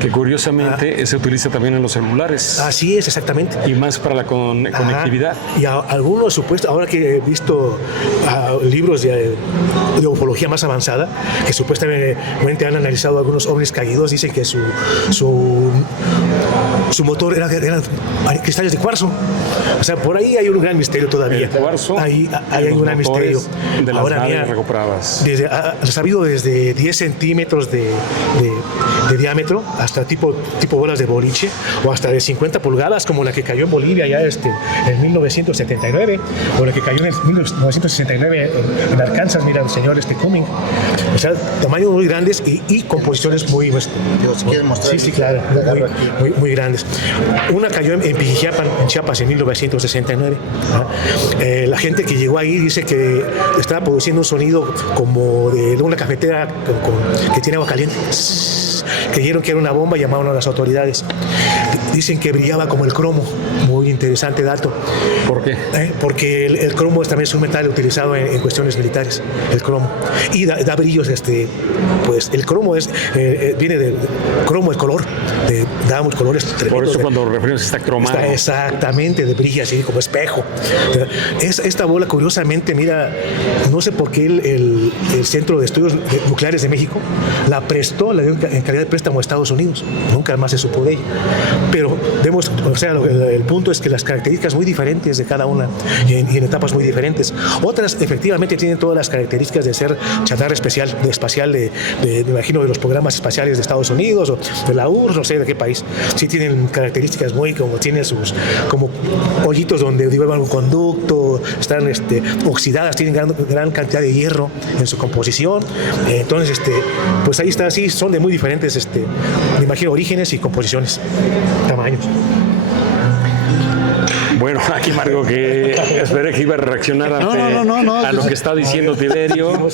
que curiosamente se utiliza también en los celulares. Así es, exactamente. Y más para la conectividad. Y algunos supuestos, ahora que he visto libros de ufología más avanzada, que supuestamente han analizado algunos ovnis caídos, dicen que su motor eran cristales de cuarzo. O sea, por ahí hay un gran misterio todavía. El cuarzo, ahí hay un gran misterio. De las naves recuperadas. Ha habido desde 10 centímetros de diámetro metro hasta tipo bolas de boliche, o hasta de 50 pulgadas, como la que cayó en Bolivia ya en 1979, o la que cayó en 1969 en Arkansas, mira el señor Cumming. O sea, tamaños muy grandes y composiciones muy... Si quieres mostrar. Sí, claro, muy grandes. Una cayó en Pijijiapan, en Chiapas, en 1969. La gente que llegó ahí dice que estaba produciendo un sonido como de una cafetera que tiene agua caliente. Creyeron que era una bomba y llamaron a las autoridades. Dicen que brillaba como el cromo. Muy interesante dato. ¿Por qué? Porque el cromo también es un metal utilizado en cuestiones militares. El cromo. Y da brillos. Pues el cromo viene del cromo, el color. Damos colores tremendos. Por eso cuando referimos está cromado. Exactamente, de brilla así como espejo. Esta bola, curiosamente, mira, no sé por qué el Centro de Estudios Nucleares de México la prestó, la dio en calidad de préstamo a Estados Unidos. Nunca más se supo de ella. Pero el punto es que las características muy diferentes de cada una y en etapas muy diferentes. Otras efectivamente tienen todas las características de ser chatarra espacial me imagino de los programas espaciales de Estados Unidos o de la URSS, no sé de qué país. Sí tienen características como tienen sus como hoyitos donde llevan un conducto, están oxidadas, tienen gran cantidad de hierro en su composición. Entonces, pues ahí está, sí, son de muy diferentes, me imagino, orígenes y composiciones, tamaños. Bueno, aquí Mario, que esperé que iba a reaccionar a lo que está diciendo Tiberio.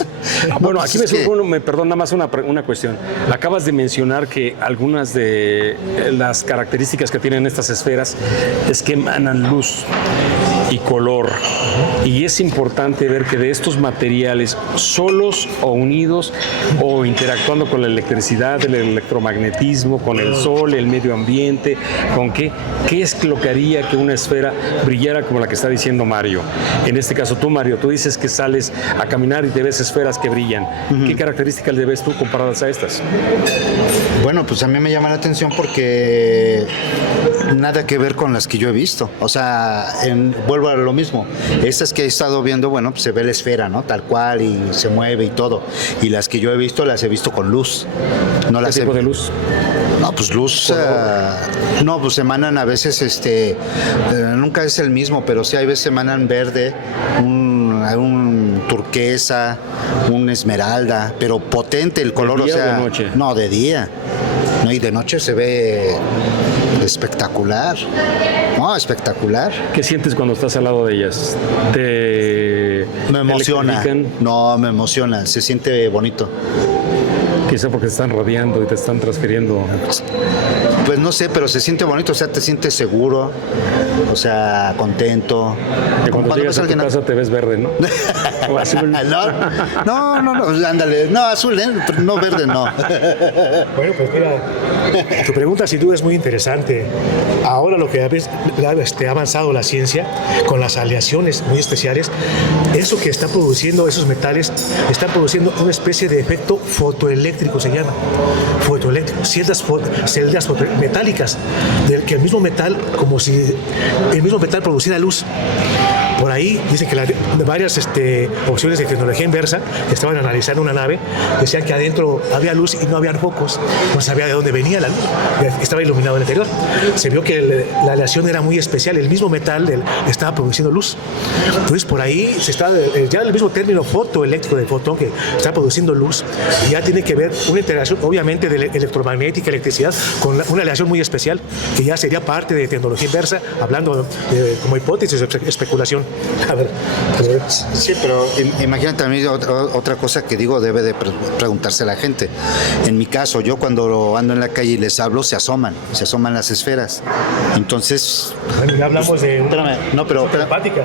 Bueno, aquí me surge, perdón, nada más una cuestión. Acabas de mencionar que algunas de las características que tienen estas esferas es que emanan luz y color. Y es importante ver que de estos materiales, solos o unidos o interactuando con la electricidad, el electromagnetismo, con el sol, el medio ambiente, ¿con qué es lo que haría que una esfera brillara como la que está diciendo Mario? En este caso tú, Mario, tú dices que sales a caminar y te ves esferas que brillan. ¿Qué características le ves tú comparadas a estas? Bueno, pues a mí me llama la atención porque nada que ver con las que yo he visto. O sea, vuelvo a lo mismo. Estas que he estado viendo, bueno, pues se ve la esfera, ¿no? Tal cual y se mueve y todo. Y las que yo he visto, las he visto con luz. No las ¿Qué tipo de luz? No, pues luz, no, pues emanan a veces, nunca es el mismo, pero sí hay veces emanan verde, un turquesa, un esmeralda, pero potente el color, ¿De día o sea, o de noche? No, de día, no, y de noche se ve espectacular, no, espectacular. ¿Qué sientes cuando estás al lado de ellas? Me emociona, no, me emociona, se siente bonito. Quizá porque te están rodeando y te están transfiriendo. Pues no sé, pero se siente bonito, o sea, te sientes seguro, o sea, contento. Que cuando llegas a tu casa te ves verde, ¿no? O azul. No, ándale, no, azul, no verde, no. Bueno, pues mira, tu pregunta sin duda es muy interesante. Ahora lo que ha avanzado la ciencia con las aleaciones muy especiales, eso que está produciendo esos metales, está produciendo una especie de efecto fotoeléctrico, se llama. Fotoeléctrico, ciertas celdas metálicas, del que el mismo metal, como si el mismo metal produciera luz. Por ahí dicen que varias opciones de tecnología inversa que estaban analizando una nave decían que adentro había luz y no había focos, no sabía de dónde venía la luz, estaba iluminado el interior. Se vio que la aleación era muy especial, el mismo metal estaba produciendo luz. Entonces por ahí ya el mismo término fotoeléctrico del fotón que está produciendo luz, ya tiene que ver una interacción obviamente de electromagnética, electricidad, con una aleación muy especial que ya sería parte de tecnología inversa, hablando como hipótesis o especulación. A ver. Sí, pero imagínate a mí otra cosa que digo, debe de preguntarse la gente. En mi caso, yo cuando ando en la calle y les hablo, se asoman las esferas. Entonces... Bueno, ya hablamos de... Espérame, no, pero...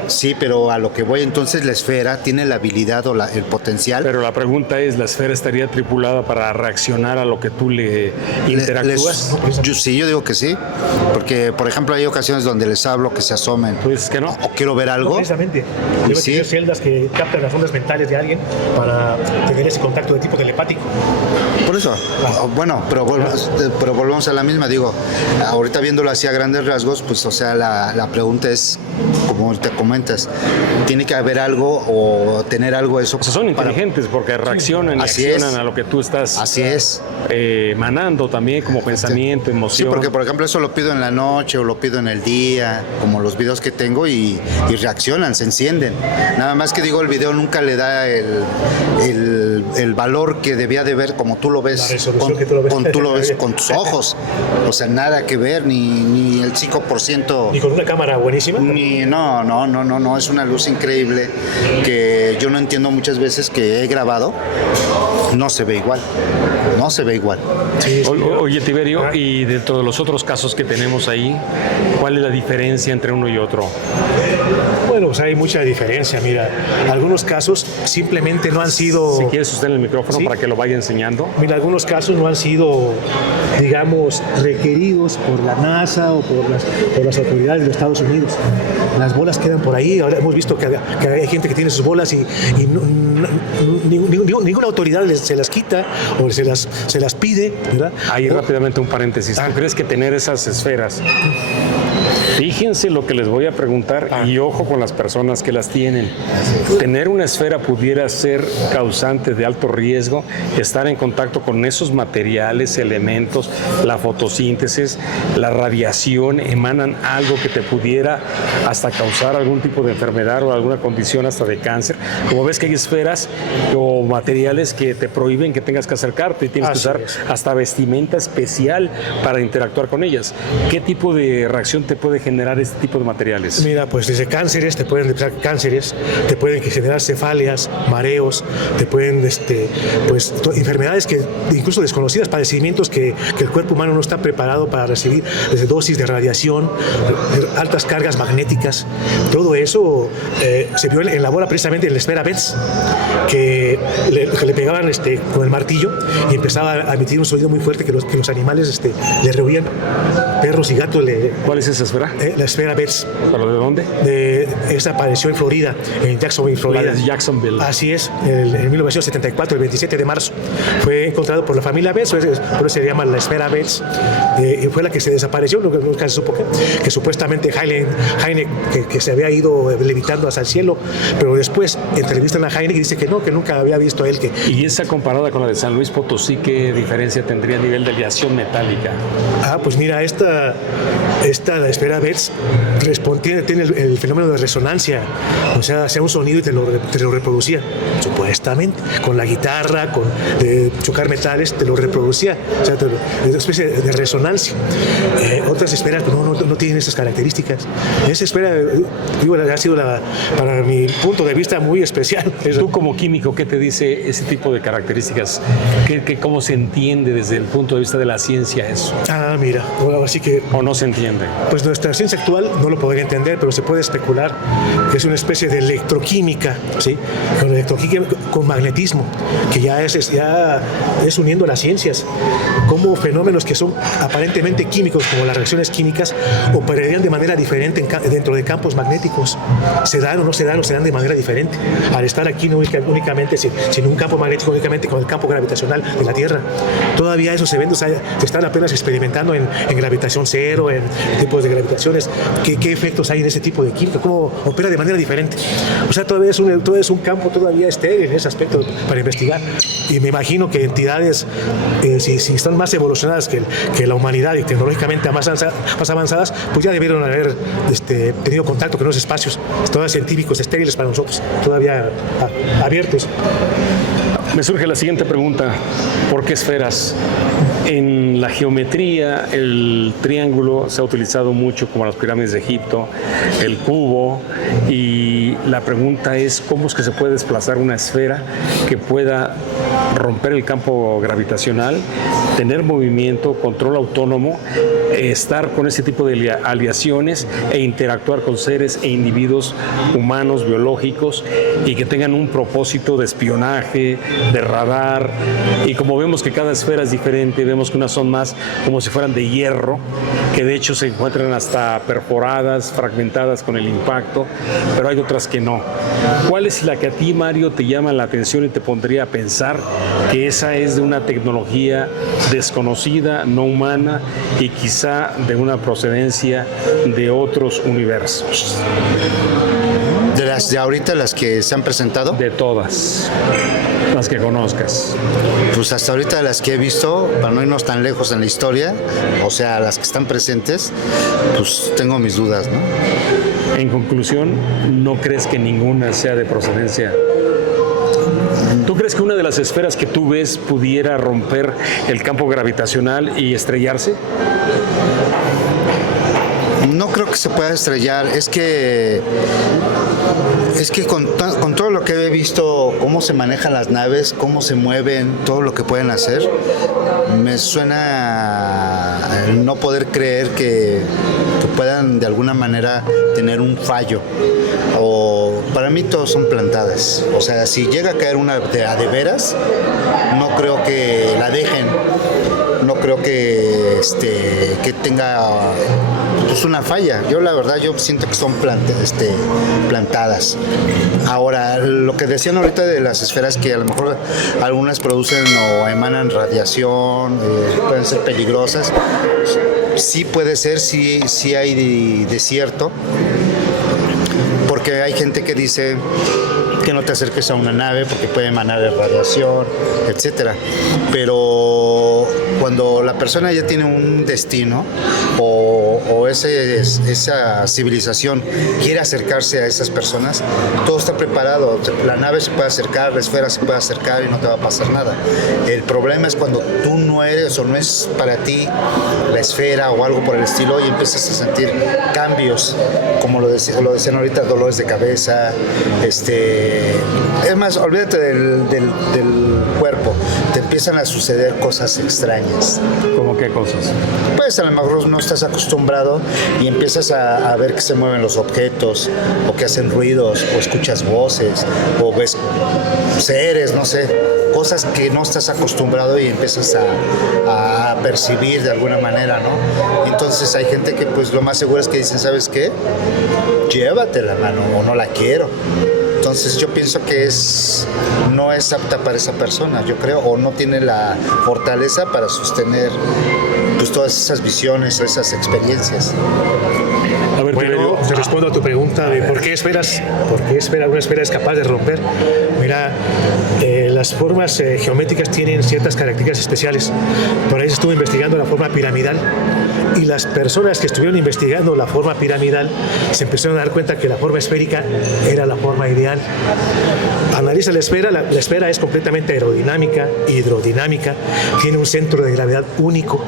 Sí, pero a lo que voy, entonces la esfera tiene la habilidad o el potencial. Pero la pregunta es, ¿la esfera estaría tripulada para reaccionar a lo que tú le interactúas? Yo digo que sí, porque, por ejemplo, hay ocasiones donde les hablo que se asomen. ¿Tú dices que no? O quiero ver algo. Precisamente. Y Debe sí. tener celdas que captan las ondas mentales de alguien para tener ese contacto de tipo telepático. Por eso, bueno, pero volvemos a la misma, digo, ahorita viéndolo así a grandes rasgos, pues o sea, la pregunta es, como te comentas, tiene que haber algo o tener algo eso. O sea, son inteligentes porque reaccionan y Así accionan es. a lo que tú estás Así es. emanando también como pensamiento, Sí, emoción. porque por ejemplo eso lo pido en la noche o lo pido en el día, como los videos que tengo y reaccionan, se encienden. Nada más que digo, el video nunca le da el valor que debía de ver como tú lo ves, La resolución que tú lo ves. con tus ojos. O sea, nada que ver, ni el 5%. Ni con una cámara buenísima. No, es una luz increíble que yo no entiendo muchas veces que he grabado, no se ve igual. Sí, sí. Oye, Tiberio, y dentro de los otros casos que tenemos ahí, ¿cuál es la diferencia entre uno y otro? Bueno, pues hay mucha diferencia. Mira, algunos casos simplemente no han sido... Si quieres usted el micrófono Sí. para que lo vaya enseñando. Mira, algunos casos no han sido, digamos, requeridos por la NASA o por las autoridades de los Estados Unidos. Las bolas quedan por ahí. Ahora hemos visto que hay gente que tiene sus bolas y ninguna autoridad se las quita o se las pide, ¿verdad? Ahí rápidamente un paréntesis. ¿Tú crees que tener esas esferas? Fíjense lo que les voy a preguntar y ojo con las personas que las tienen. Tener una esfera pudiera ser causante de alto riesgo, estar en contacto con esos materiales, elementos, la fotosíntesis, la radiación, emanan algo que te pudiera hasta causar algún tipo de enfermedad o alguna condición hasta de cáncer. Como ves que hay esferas o materiales que te prohíben que tengas que acercarte y tienes que usar hasta vestimenta especial para interactuar con ellas. ¿Qué tipo de reacción te puede generar este tipo de materiales? Mira, pues desde cánceres, te pueden generar cefaleas, mareos, te pueden, enfermedades que incluso desconocidas, padecimientos que el cuerpo humano no está preparado para recibir, desde dosis de radiación, altas cargas magnéticas. Todo eso se vio en la bola precisamente en la esfera Betz, que le pegaban con el martillo y empezaba a emitir un sonido muy fuerte que los animales le rehuían, perros y gatos. ¿Cuál es esa esfera? La esfera Betz. ¿Pero de dónde? Esta apareció en Florida, en Jacksonville, Florida. La de Jacksonville. Así es, en 1974, el 27 de marzo. Fue encontrado por la familia Betz, por eso se llama la esfera Betz. Y fue la que se desapareció, nunca se supo que supuestamente Heine que se había ido levitando hasta el cielo, pero después entrevistan a Heine y dice que nunca había visto a él. ¿Y esa comparada con la de San Luis Potosí, qué diferencia tendría a nivel de aleación metálica? Pues mira, la esfera Betz tiene el fenómeno de resonancia, o sea, hacía un sonido y te lo reproducía, supuestamente, con la guitarra, con chocar metales, te lo reproducía, o sea, es una especie de resonancia. Otras esferas no tienen esas características. Esa esfera, ha sido para mi punto de vista muy especial. Tú como químico, ¿qué te dice ese tipo de características? ¿Cómo se entiende desde el punto de vista de la ciencia eso? Mira, así que... ¿O no se entiende? Pues nuestra ciencia actual no lo podría entender, pero se puede especular que es una especie de electroquímica, ¿sí? Con magnetismo, que ya es uniendo las ciencias, como fenómenos que son aparentemente químicos, como las reacciones químicas, operarían de manera diferente dentro de campos magnéticos. Se dan o no se dan de manera diferente, al estar aquí únicamente sin un campo magnético, únicamente con el campo gravitacional de la Tierra. Todavía esos eventos se están apenas experimentando en gravitación cero, en tipos de gravitaciones, qué efectos hay en ese tipo de química, cómo opera de manera diferente. O sea, todavía es un campo todavía estéril en ese aspecto para investigar. Y me imagino que entidades, si están más evolucionadas que la humanidad y tecnológicamente más avanzadas, pues ya debieron haber tenido contacto con los espacios, todavía científicos estériles para nosotros, todavía abiertos. Me surge la siguiente pregunta. ¿Por qué esferas? En la geometría, el triángulo se ha utilizado mucho como las pirámides de Egipto, el cubo, y la pregunta es cómo es que se puede desplazar una esfera que pueda romper el campo gravitacional, tener movimiento, control autónomo, estar con ese tipo de aleaciones e interactuar con seres e individuos humanos, biológicos, y que tengan un propósito de espionaje, de radar. Y como vemos que cada esfera es diferente, vemos que unas son más como si fueran de hierro, que de hecho se encuentran hasta perforadas, fragmentadas con el impacto, pero hay otras que no. ¿Cuál es la que a ti, Mario, te llama la atención y te pondría a pensar que esa es de una tecnología desconocida, no humana, y quizá de una procedencia de otros universos? De las de ahorita, las que se han presentado, De todas las que conozcas. pues hasta ahorita las que he visto, para no irnos tan lejos en la historia, o sea, las que están presentes, pues tengo mis dudas, ¿no? En conclusión, ¿no crees que ninguna sea de procedencia? ¿Tú crees que una de las esferas que tú ves pudiera romper el campo gravitacional y estrellarse? No creo que se pueda estrellar, es que con todo lo que he visto, cómo se manejan las naves, cómo se mueven, todo lo que pueden hacer, me suena el no poder creer que puedan de alguna manera tener un fallo. O para mí todos son plantadas. O sea, si llega a caer una de veras, no creo que la dejen. No creo que tenga pues una falla. Yo la verdad yo siento que son plantadas. Ahora, lo que decían ahorita de las esferas, que a lo mejor algunas producen o emanan radiación, pueden ser peligrosas. Sí puede ser, sí hay de cierto. Porque hay gente que dice que no te acerques a una nave porque puede emanar radiación, etcétera. Pero cuando la persona ya tiene un destino o esa civilización quiere acercarse a esas personas, todo está preparado. La nave se puede acercar, la esfera se puede acercar y no te va a pasar nada. El problema es cuando tú no eres o no es para ti la esfera o algo por el estilo y empiezas a sentir cambios, como lo decían ahorita, dolores de cabeza, es más, olvídate del cuerpo, te empiezan a suceder cosas extrañas. ¿Cómo qué cosas? Pues a lo mejor no estás acostumbrado y empiezas a ver que se mueven los objetos o que hacen ruidos o escuchas voces o ves seres, no sé, cosas que no estás acostumbrado y empiezas a percibir de alguna manera, ¿no? Entonces hay gente que pues lo más seguro es que dicen, ¿sabes qué? Llévatela, mano, o no la quiero. Entonces yo pienso que no es apta para esa persona, yo creo, o no tiene la fortaleza para sostener pues todas esas visiones o esas experiencias. A ver, Bueno, te respondo a tu pregunta de por qué una esfera es capaz de romper. Mira, las formas geométricas tienen ciertas características especiales. Por ahí estuve investigando la forma piramidal y las personas que estuvieron investigando la forma piramidal se empezaron a dar cuenta que la forma esférica era la forma ideal. Analiza la esfera es completamente aerodinámica, hidrodinámica, tiene un centro de gravedad único.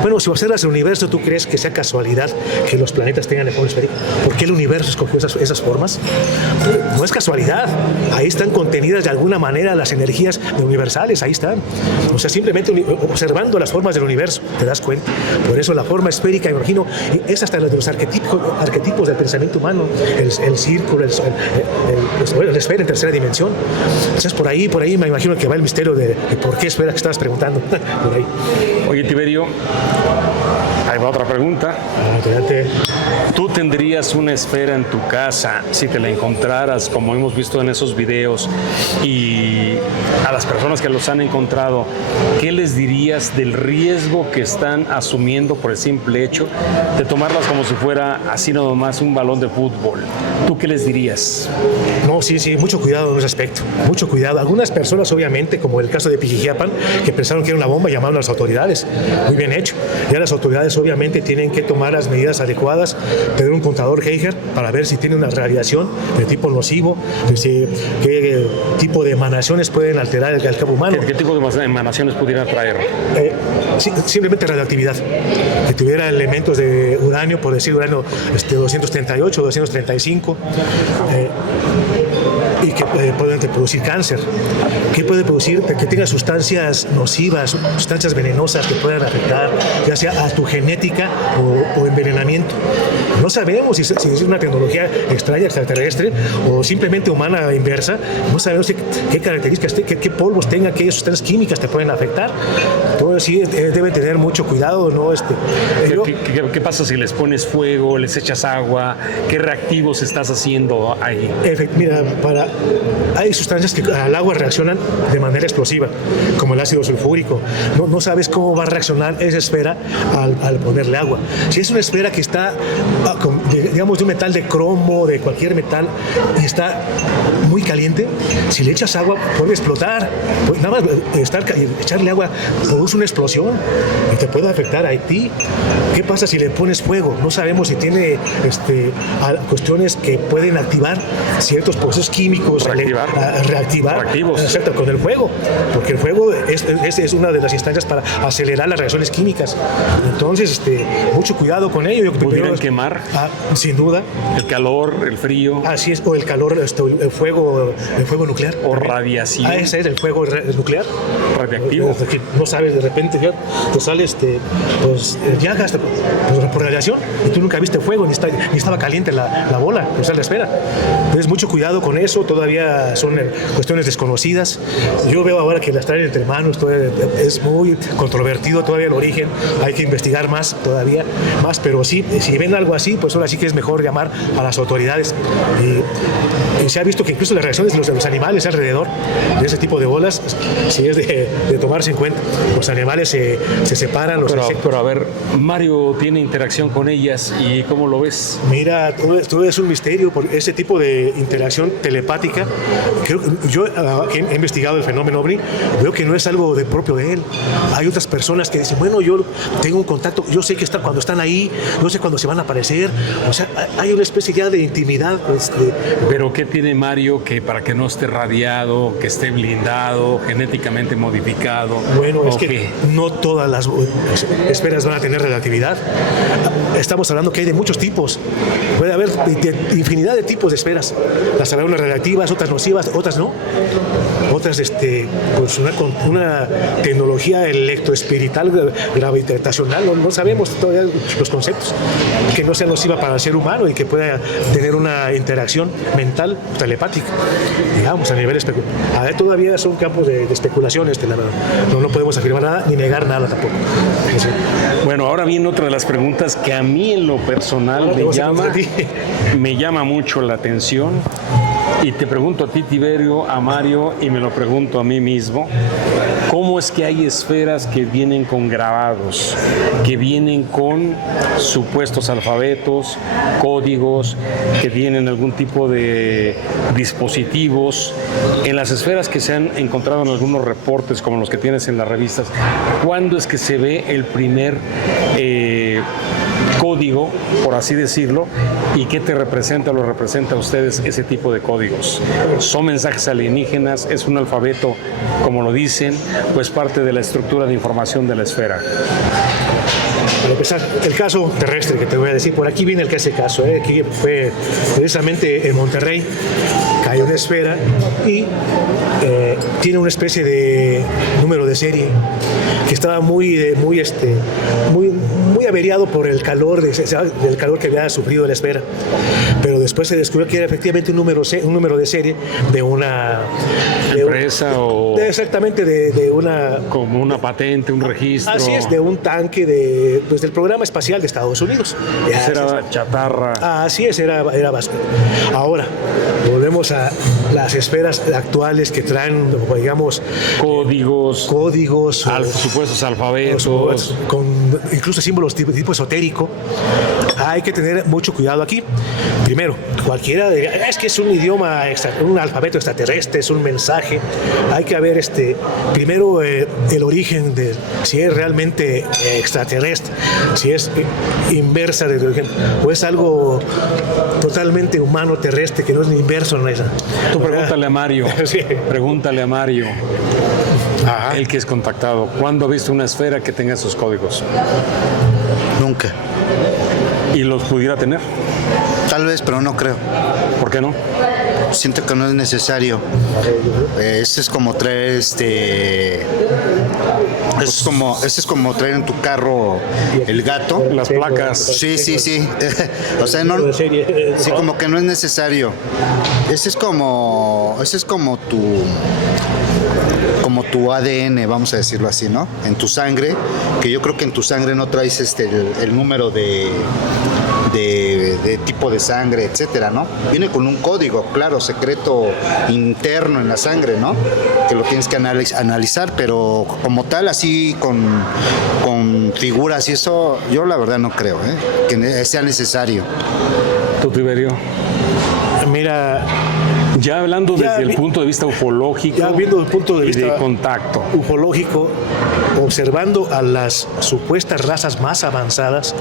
Bueno, si observas el universo, ¿tú crees que sea casualidad que los planetas tengan de forma esférica? ¿Por qué el universo escogió esas formas? No es casualidad. Ahí están contenidas de alguna manera las energías universales, ahí están. O sea, simplemente observando las formas del universo te das cuenta. Por eso la forma esférica, imagino, es hasta de los arquetipos del pensamiento humano, el círculo, la esfera en tercera dimensión. Entonces por ahí me imagino que va el misterio de por qué esfera que estabas preguntando. Por ahí. Oye, Tiberio, ahí va otra pregunta. Adelante. ¿Tú tendrías una esfera en tu casa si te la encontraras, como hemos visto en esos videos, y a las personas que los han encontrado, qué les dirías del riesgo que están asumiendo por el simple hecho de tomarlas como si fuera así nomás un balón de fútbol? ¿Tú qué les dirías? No, sí, mucho cuidado en ese aspecto, mucho cuidado. Algunas personas, obviamente, como el caso de Pijijiapan, que pensaron que era una bomba, llamaron a las autoridades. Muy bien hecho. Ya las autoridades, obviamente, tienen que tomar las medidas adecuadas, tener un contador Geiger para ver si tiene una radiación de tipo nocivo, qué tipo de emanaciones pueden alterar el campo humano. ¿Qué tipo de emanaciones pudieran traer? Simplemente radioactividad. Que tuviera elementos de uranio, por decir uranio 238, 235. y que pueden producir cáncer. ¿Qué puede producir? Que tenga sustancias nocivas, sustancias venenosas que puedan afectar ya sea a tu genética o envenenamiento. No sabemos si es una tecnología extraña, extraterrestre o simplemente humana inversa. No sabemos qué características, qué polvos tenga, qué sustancias químicas te pueden afectar. Entonces sí debe tener mucho cuidado, ¿no? ¿Qué pasa si les pones fuego, les echas agua? ¿Qué reactivos estás haciendo ahí? Mira, hay sustancias que al agua reaccionan de manera explosiva, como el ácido sulfúrico. No sabes cómo va a reaccionar esa esfera al ponerle agua. Si es una esfera que está, digamos, de un metal de cromo, de cualquier metal, y está muy caliente, si le echas agua puede explotar. Pues nada más echarle agua produce una explosión y te puede afectar a ti. ¿Qué pasa si le pones fuego? No sabemos si tiene cuestiones que pueden activar ciertos procesos químicos, reactivos, exacto, con el fuego, porque el fuego es una de las instancias para acelerar las reacciones químicas. Entonces, mucho cuidado con ello. ¿Pudieran quemar? Sin duda. El calor, el frío. Así es, o el calor, el fuego nuclear. O radiación. Ese es el fuego nuclear. Radiactivo. No sabes, de repente te sale llagas por radiación y tú nunca viste fuego ni estaba caliente la bola, o sea, la esfera. Entonces, mucho cuidado con eso. Todavía son cuestiones desconocidas. Yo veo ahora que las traen entre manos, es muy controvertido todavía el origen. Hay que investigar todavía más, pero sí, si ven algo así, pues ahora sí que es mejor llamar a las autoridades. Y se ha visto que incluso las reacciones de los animales alrededor de ese tipo de bolas, sí es de tomarse en cuenta. Los animales se separan. Pero a ver, Mario tiene interacción con ellas, ¿y cómo lo ves? Mira, todo es un misterio por ese tipo de interacción telepática. Yo he investigado el fenómeno OVNI, veo que no es algo propio de él. Hay otras personas que dicen, bueno, yo tengo un contacto, yo sé que cuando están ahí, no sé cuándo se van a aparecer. O sea, hay una especie ya de intimidad. Pero ¿qué tiene Mario que para que no esté radiado, que esté blindado, genéticamente modificado? Bueno, es que no todas las esferas van a tener relatividad. Estamos hablando que hay de muchos tipos. Puede haber infinidad de tipos de esferas. Las habrá unas relativas, otras nocivas, otras no. Otras pues una tecnología electroespiritual gravitacional, no sabemos todavía los conceptos, que no sea nociva para el ser humano y que pueda tener una interacción mental telepática, digamos, a nivel todavía son campos de especulaciones, la verdad. No podemos afirmar nada ni negar nada tampoco. Sí. Bueno, ahora viene otra de las preguntas que a mí en lo personal me llama mucho la atención. Y te pregunto a ti, Tiberio, a Mario, y me lo pregunto a mí mismo, ¿cómo es que hay esferas que vienen con grabados, que vienen con supuestos alfabetos, códigos, que tienen algún tipo de dispositivos? En las esferas que se han encontrado en algunos reportes, como los que tienes en las revistas, ¿cuándo es que se ve el primer código, por así decirlo, y qué te representa o lo representa a ustedes ese tipo de códigos? ¿Son mensajes alienígenas? ¿Es un alfabeto, como lo dicen, o es parte de la estructura de información de la esfera? Para empezar, el caso terrestre que te voy a decir, por aquí viene ese caso, aquí fue precisamente en Monterrey, cayó una esfera y tiene una especie de número de serie que estaba muy averiado por el calor del calor que había sufrido la esfera, pero después se descubrió que era efectivamente un número de serie de una empresa exactamente de una, como una patente, un registro. Así es, de un tanque del programa espacial de Estados Unidos. Era chatarra. Así es, era basura. Ahora volvemos a las esferas actuales que traen, digamos, códigos, supuestos alfabetos, con incluso símbolos tipo esotérico. Hay que tener mucho cuidado aquí. Primero, cualquiera es que es un idioma, un alfabeto extraterrestre, es un mensaje. Hay que ver primero el origen de si es realmente extraterrestre, si es inversa del origen o es algo totalmente humano terrestre que no es ni inverso en esa. Tú pregúntale a Mario. Sí. Pregúntale a Mario. Ajá. El que es contactado. ¿Cuándo ha visto una esfera que tenga esos códigos? Nunca. ¿Y los pudiera tener? Tal vez, pero no creo. ¿Por qué no? siento que no es necesario. Eso es como traer Eso es como traer en tu carro el gato. Las placas. Sí. O sea, no, sí, como que no es necesario. Ese es como tu ADN, vamos a decirlo así, ¿no? En tu sangre, que yo creo que en tu sangre no traes el número de tipo de sangre, etcétera, ¿no? Viene con un código, claro, secreto interno en la sangre, ¿no? Que lo tienes que analizar, pero como tal, así con figuras y eso, yo la verdad no creo, que sea necesario. ¿Tú, Tiberio? Mira, ya hablando desde el punto de vista ufológico, ya viendo el punto de y vista de contacto ufológico, observando a las supuestas razas más avanzadas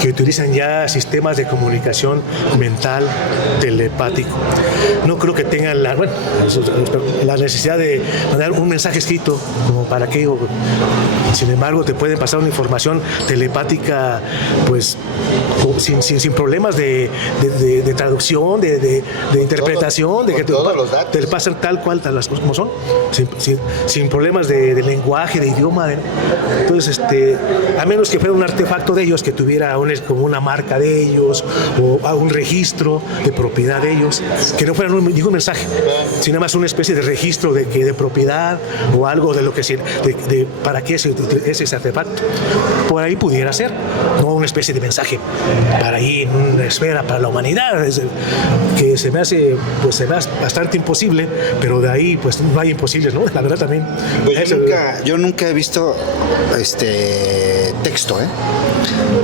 que utilizan ya sistemas de comunicación mental telepático, no creo que tengan la necesidad de mandar un mensaje escrito como para qué. Sin embargo, te pueden pasar una información telepática, pues sin problemas de traducción, de interpretación, de que te pasan tal cual las cosas como son, sin problemas de lenguaje, de idioma. Entonces, a menos que fuera un artefacto de ellos, que tuviera como una marca de ellos o un registro de propiedad de ellos, que no fuera ningún mensaje, sino más una especie de registro de propiedad o algo de lo que para qué es ese artefacto. Por ahí pudiera ser, no una especie de mensaje para ir en una esfera para la humanidad, que se me hace bastante imposible, pero de ahí pues no hay imposibles, ¿no? La verdad también. Pues yo nunca he visto texto,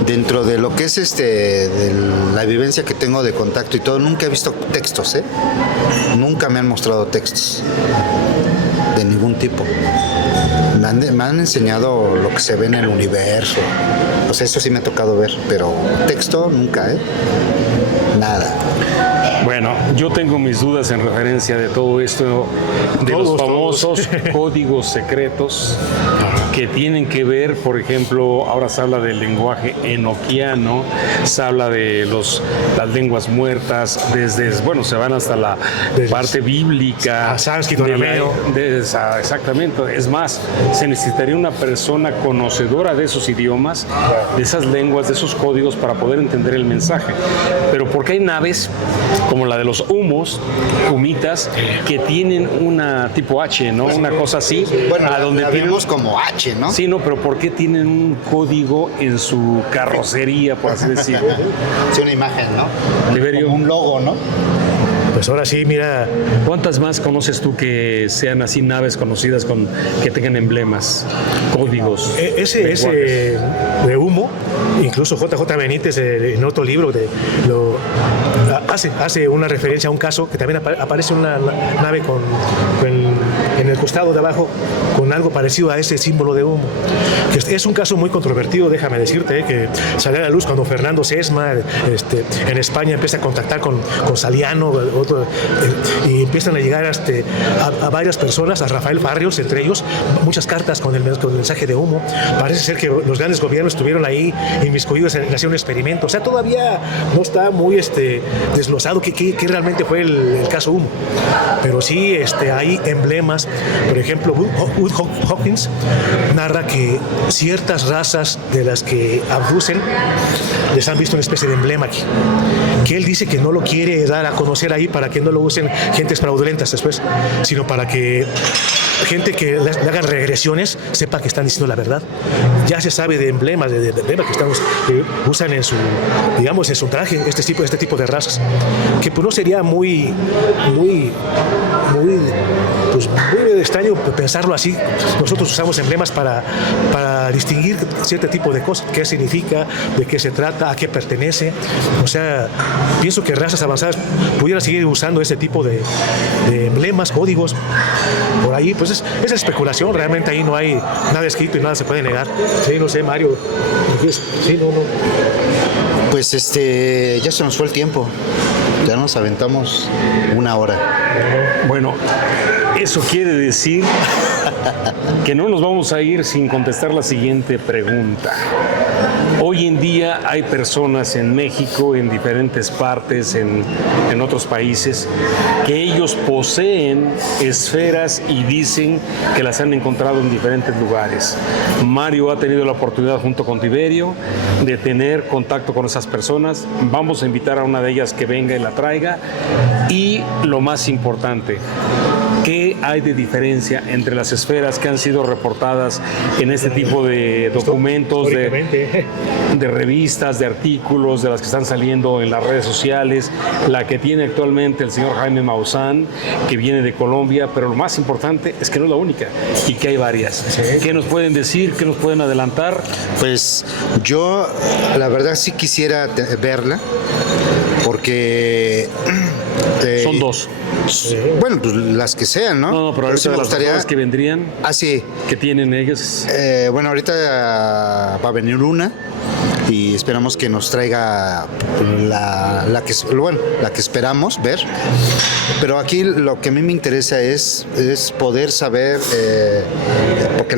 dentro de lo que es de la vivencia que tengo de contacto y todo, nunca he visto textos, nunca me han mostrado textos de ningún tipo. Me han enseñado lo que se ve en el universo, o sea, eso sí me ha tocado ver, pero texto nunca, nada. Bueno, yo tengo mis dudas en referencia de todo esto, de los famosos códigos secretos que tienen que ver, por ejemplo, ahora se habla del lenguaje enoquiano, se habla de las lenguas muertas, se van hasta la parte bíblica, sánscrito, arameo. Exactamente. Es más, se necesitaría una persona conocedora de esos idiomas, de esas lenguas, de esos códigos para poder entender el mensaje. Pero porque hay naves como la de los humitas, que tienen una tipo H, ¿no? Una cosa así. Bueno, a donde vimos como H, ¿no? Sí, no, pero ¿por qué tienen un código en su carrocería, por así decirlo? Sí, una imagen, ¿no? Tiberio. Como un logo, ¿no? Pues ahora sí, mira. ¿Cuántas más conoces tú que sean así naves conocidas que tengan emblemas, códigos? Ese de humo, incluso JJ Benítez en otro libro hace una referencia a un caso que también aparece una nave en el costado de abajo con algo parecido a ese símbolo de humo. Que es un caso muy controvertido, déjame decirte, que salió a la luz cuando Fernando Sesma en España empieza a contactar con Saliano, y empiezan a llegar a varias personas, a Rafael Barrios, entre ellos, muchas cartas con el mensaje de humo. Parece ser que los grandes gobiernos estuvieron ahí inmiscuidos en hacer un experimento. O sea, todavía no está muy desglosado qué realmente fue el caso humo. Pero sí hay emblemas. Por ejemplo, Wood Hawkins narra que ciertas razas de las que abducen les han visto una especie de emblema aquí, que él dice que no lo quiere dar a conocer ahí para que no lo usen gentes fraudulentas después, sino para que gente que le hagan regresiones sepa que están diciendo la verdad. Ya se sabe de emblemas, de emblemas que usan en su traje este tipo de razas, que pues no sería muy extraño pensarlo así. Nosotros usamos emblemas para distinguir cierto tipo de cosas, qué significa, de qué se trata, a qué pertenece. O sea, pienso que razas avanzadas pudieran seguir usando ese tipo de emblemas, códigos. Por ahí, pues es especulación, realmente ahí no hay nada escrito y nada se puede negar. Sí, no sé, Mario. Sí, no. Pues ya se nos fue el tiempo. Ya nos aventamos 1 hora. Bueno, eso quiere decir que no nos vamos a ir sin contestar la siguiente pregunta. Hoy en día hay personas en México, en diferentes partes, en otros países, que ellos poseen esferas y dicen que las han encontrado en diferentes lugares. Mario ha tenido la oportunidad junto con Tiberio de tener contacto con esas personas. Vamos a invitar a una de ellas que venga y la traiga. Y lo más importante, ¿qué hay de diferencia entre las esferas que han sido reportadas en este tipo de documentos, de revistas, de artículos, de las que están saliendo en las redes sociales, la que tiene actualmente el señor Jaime Maussan, que viene de Colombia, pero lo más importante es que no es la única y que hay varias? Sí. ¿Qué nos pueden decir? ¿Qué nos pueden adelantar? Pues yo, la verdad, sí quisiera verla, porque... Son dos. Bueno, pues las que sean, ¿no? No, pero ahorita me las gustaría... personas que vendrían, sí. que tienen ellos. Bueno, ahorita va a venir una y esperamos que nos traiga la que esperamos ver. Pero aquí lo que a mí me interesa es poder saber, porque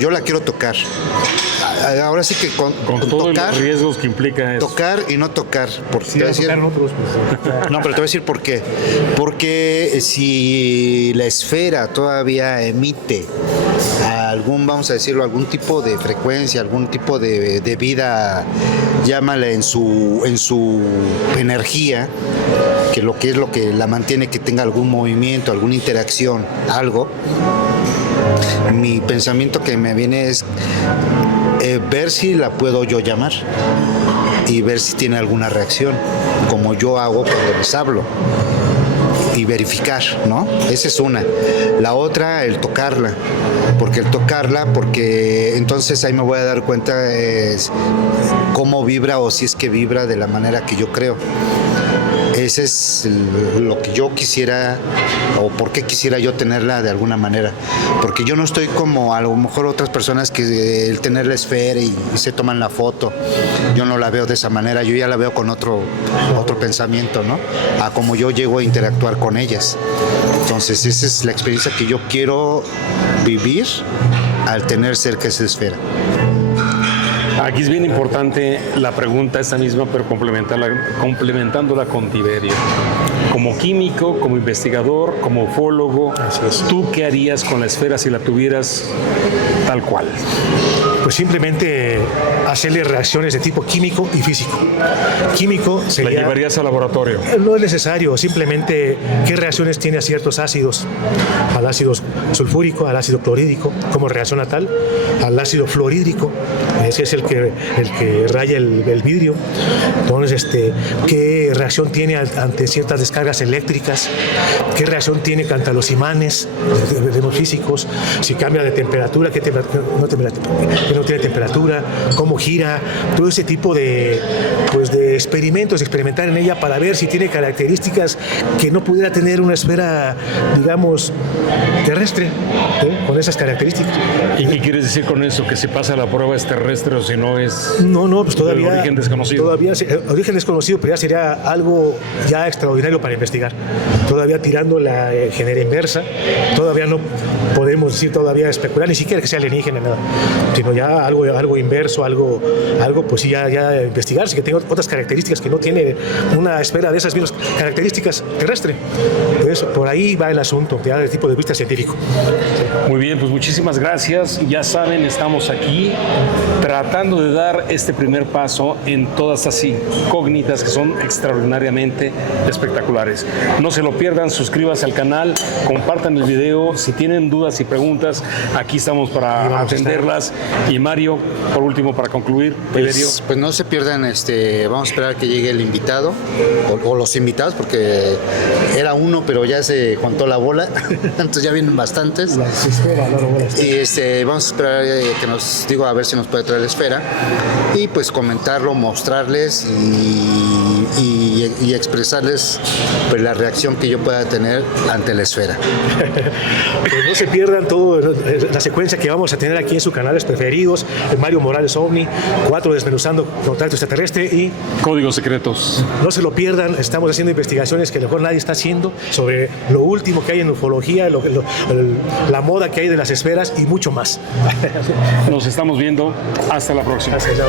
yo la quiero tocar. Ahora sí que con todos tocar, los riesgos que implica eso. Tocar y no tocar. Sí, tocar otros, pues. No, pero te voy a decir por qué. Porque si la esfera todavía emite vamos a decirlo, algún tipo de frecuencia, algún tipo de vida, llámala en su energía, que es lo que la mantiene, que tenga algún movimiento, alguna interacción, algo. Mi pensamiento que me viene es ver si la puedo yo llamar y ver si tiene alguna reacción, como yo hago cuando les hablo, y verificar, ¿no? Esa es una. La otra, el tocarla, porque entonces ahí me voy a dar cuenta cómo vibra, o si es que vibra de la manera que yo creo. Ese es lo que yo quisiera, o por qué quisiera yo tenerla de alguna manera. Porque yo no estoy como a lo mejor otras personas que el tener la esfera y se toman la foto. Yo no la veo de esa manera, yo ya la veo con otro pensamiento, ¿no? A como yo llego a interactuar con ellas. Entonces esa es la experiencia que yo quiero vivir al tener cerca esa esfera. Aquí es bien importante la pregunta esta misma, pero complementándola con Tiberio. Como químico, como investigador, como ufólogo, ¿tú qué harías con la esfera si la tuvieras tal cual? Pues simplemente hacerle reacciones de tipo químico y físico. Químico sería... ¿La llevarías al laboratorio? No es necesario, simplemente qué reacciones tiene a ciertos ácidos, al ácido sulfúrico, al ácido clorhídrico, cómo reacciona tal, al ácido fluorhídrico, ese es el que raya el vidrio. Entonces, qué reacción tiene ante ciertas descargas eléctricas, qué reacción tiene ante los imanes de los físicos, si cambia de temperatura, qué temperatura, no tiene temperatura, cómo gira, todo ese tipo de experimentos, experimentar en ella para ver si tiene características que no pudiera tener una esfera, digamos, terrestre, con esas características. ¿Y qué quieres decir con eso? ¿Que si pasa la prueba es terrestre o si no es pues todavía, de origen desconocido? Todavía origen desconocido, pero ya sería algo ya extraordinario para investigar. Todavía tirando la ingeniería inversa, todavía no podemos decir, todavía especular, ni siquiera que sea alienígena, nada, sino ya algo inverso, algo pues sí, ya investigarse, que tenga otras características que no tiene una esfera de esas mismas características terrestre. Pues por ahí va el asunto, ya del tipo de vista científico. Muy bien, pues muchísimas gracias. Ya saben, estamos aquí tratando de dar este primer paso en todas estas incógnitas que son extraordinariamente espectaculares. No se lo pierdan, suscríbanse al canal, compartan el video. Si tienen dudas y preguntas, aquí estamos para atenderlas. Y Mario, por último, para concluir, pues no se pierdan, vamos a esperar que llegue el invitado o los invitados, porque era uno, pero ya se juntó la bola, entonces ya vienen bastantes. Y vamos a esperar que nos a ver si nos puede traer la esfera y pues comentarlo, mostrarles y expresarles pues la reacción que yo pueda tener ante la esfera. Pues no se pierdan toda la secuencia que vamos a tener aquí en su canal preferido. Desconocidos, Mario Morales OVNI, 4 Desmenuzando Contacto Extraterrestre y Códigos secretos. no se lo pierdan, estamos haciendo investigaciones que a lo mejor nadie está haciendo sobre lo último que hay en ufología, la moda que hay de las esferas y mucho más. Nos estamos viendo. Hasta la próxima. Gracias, chao.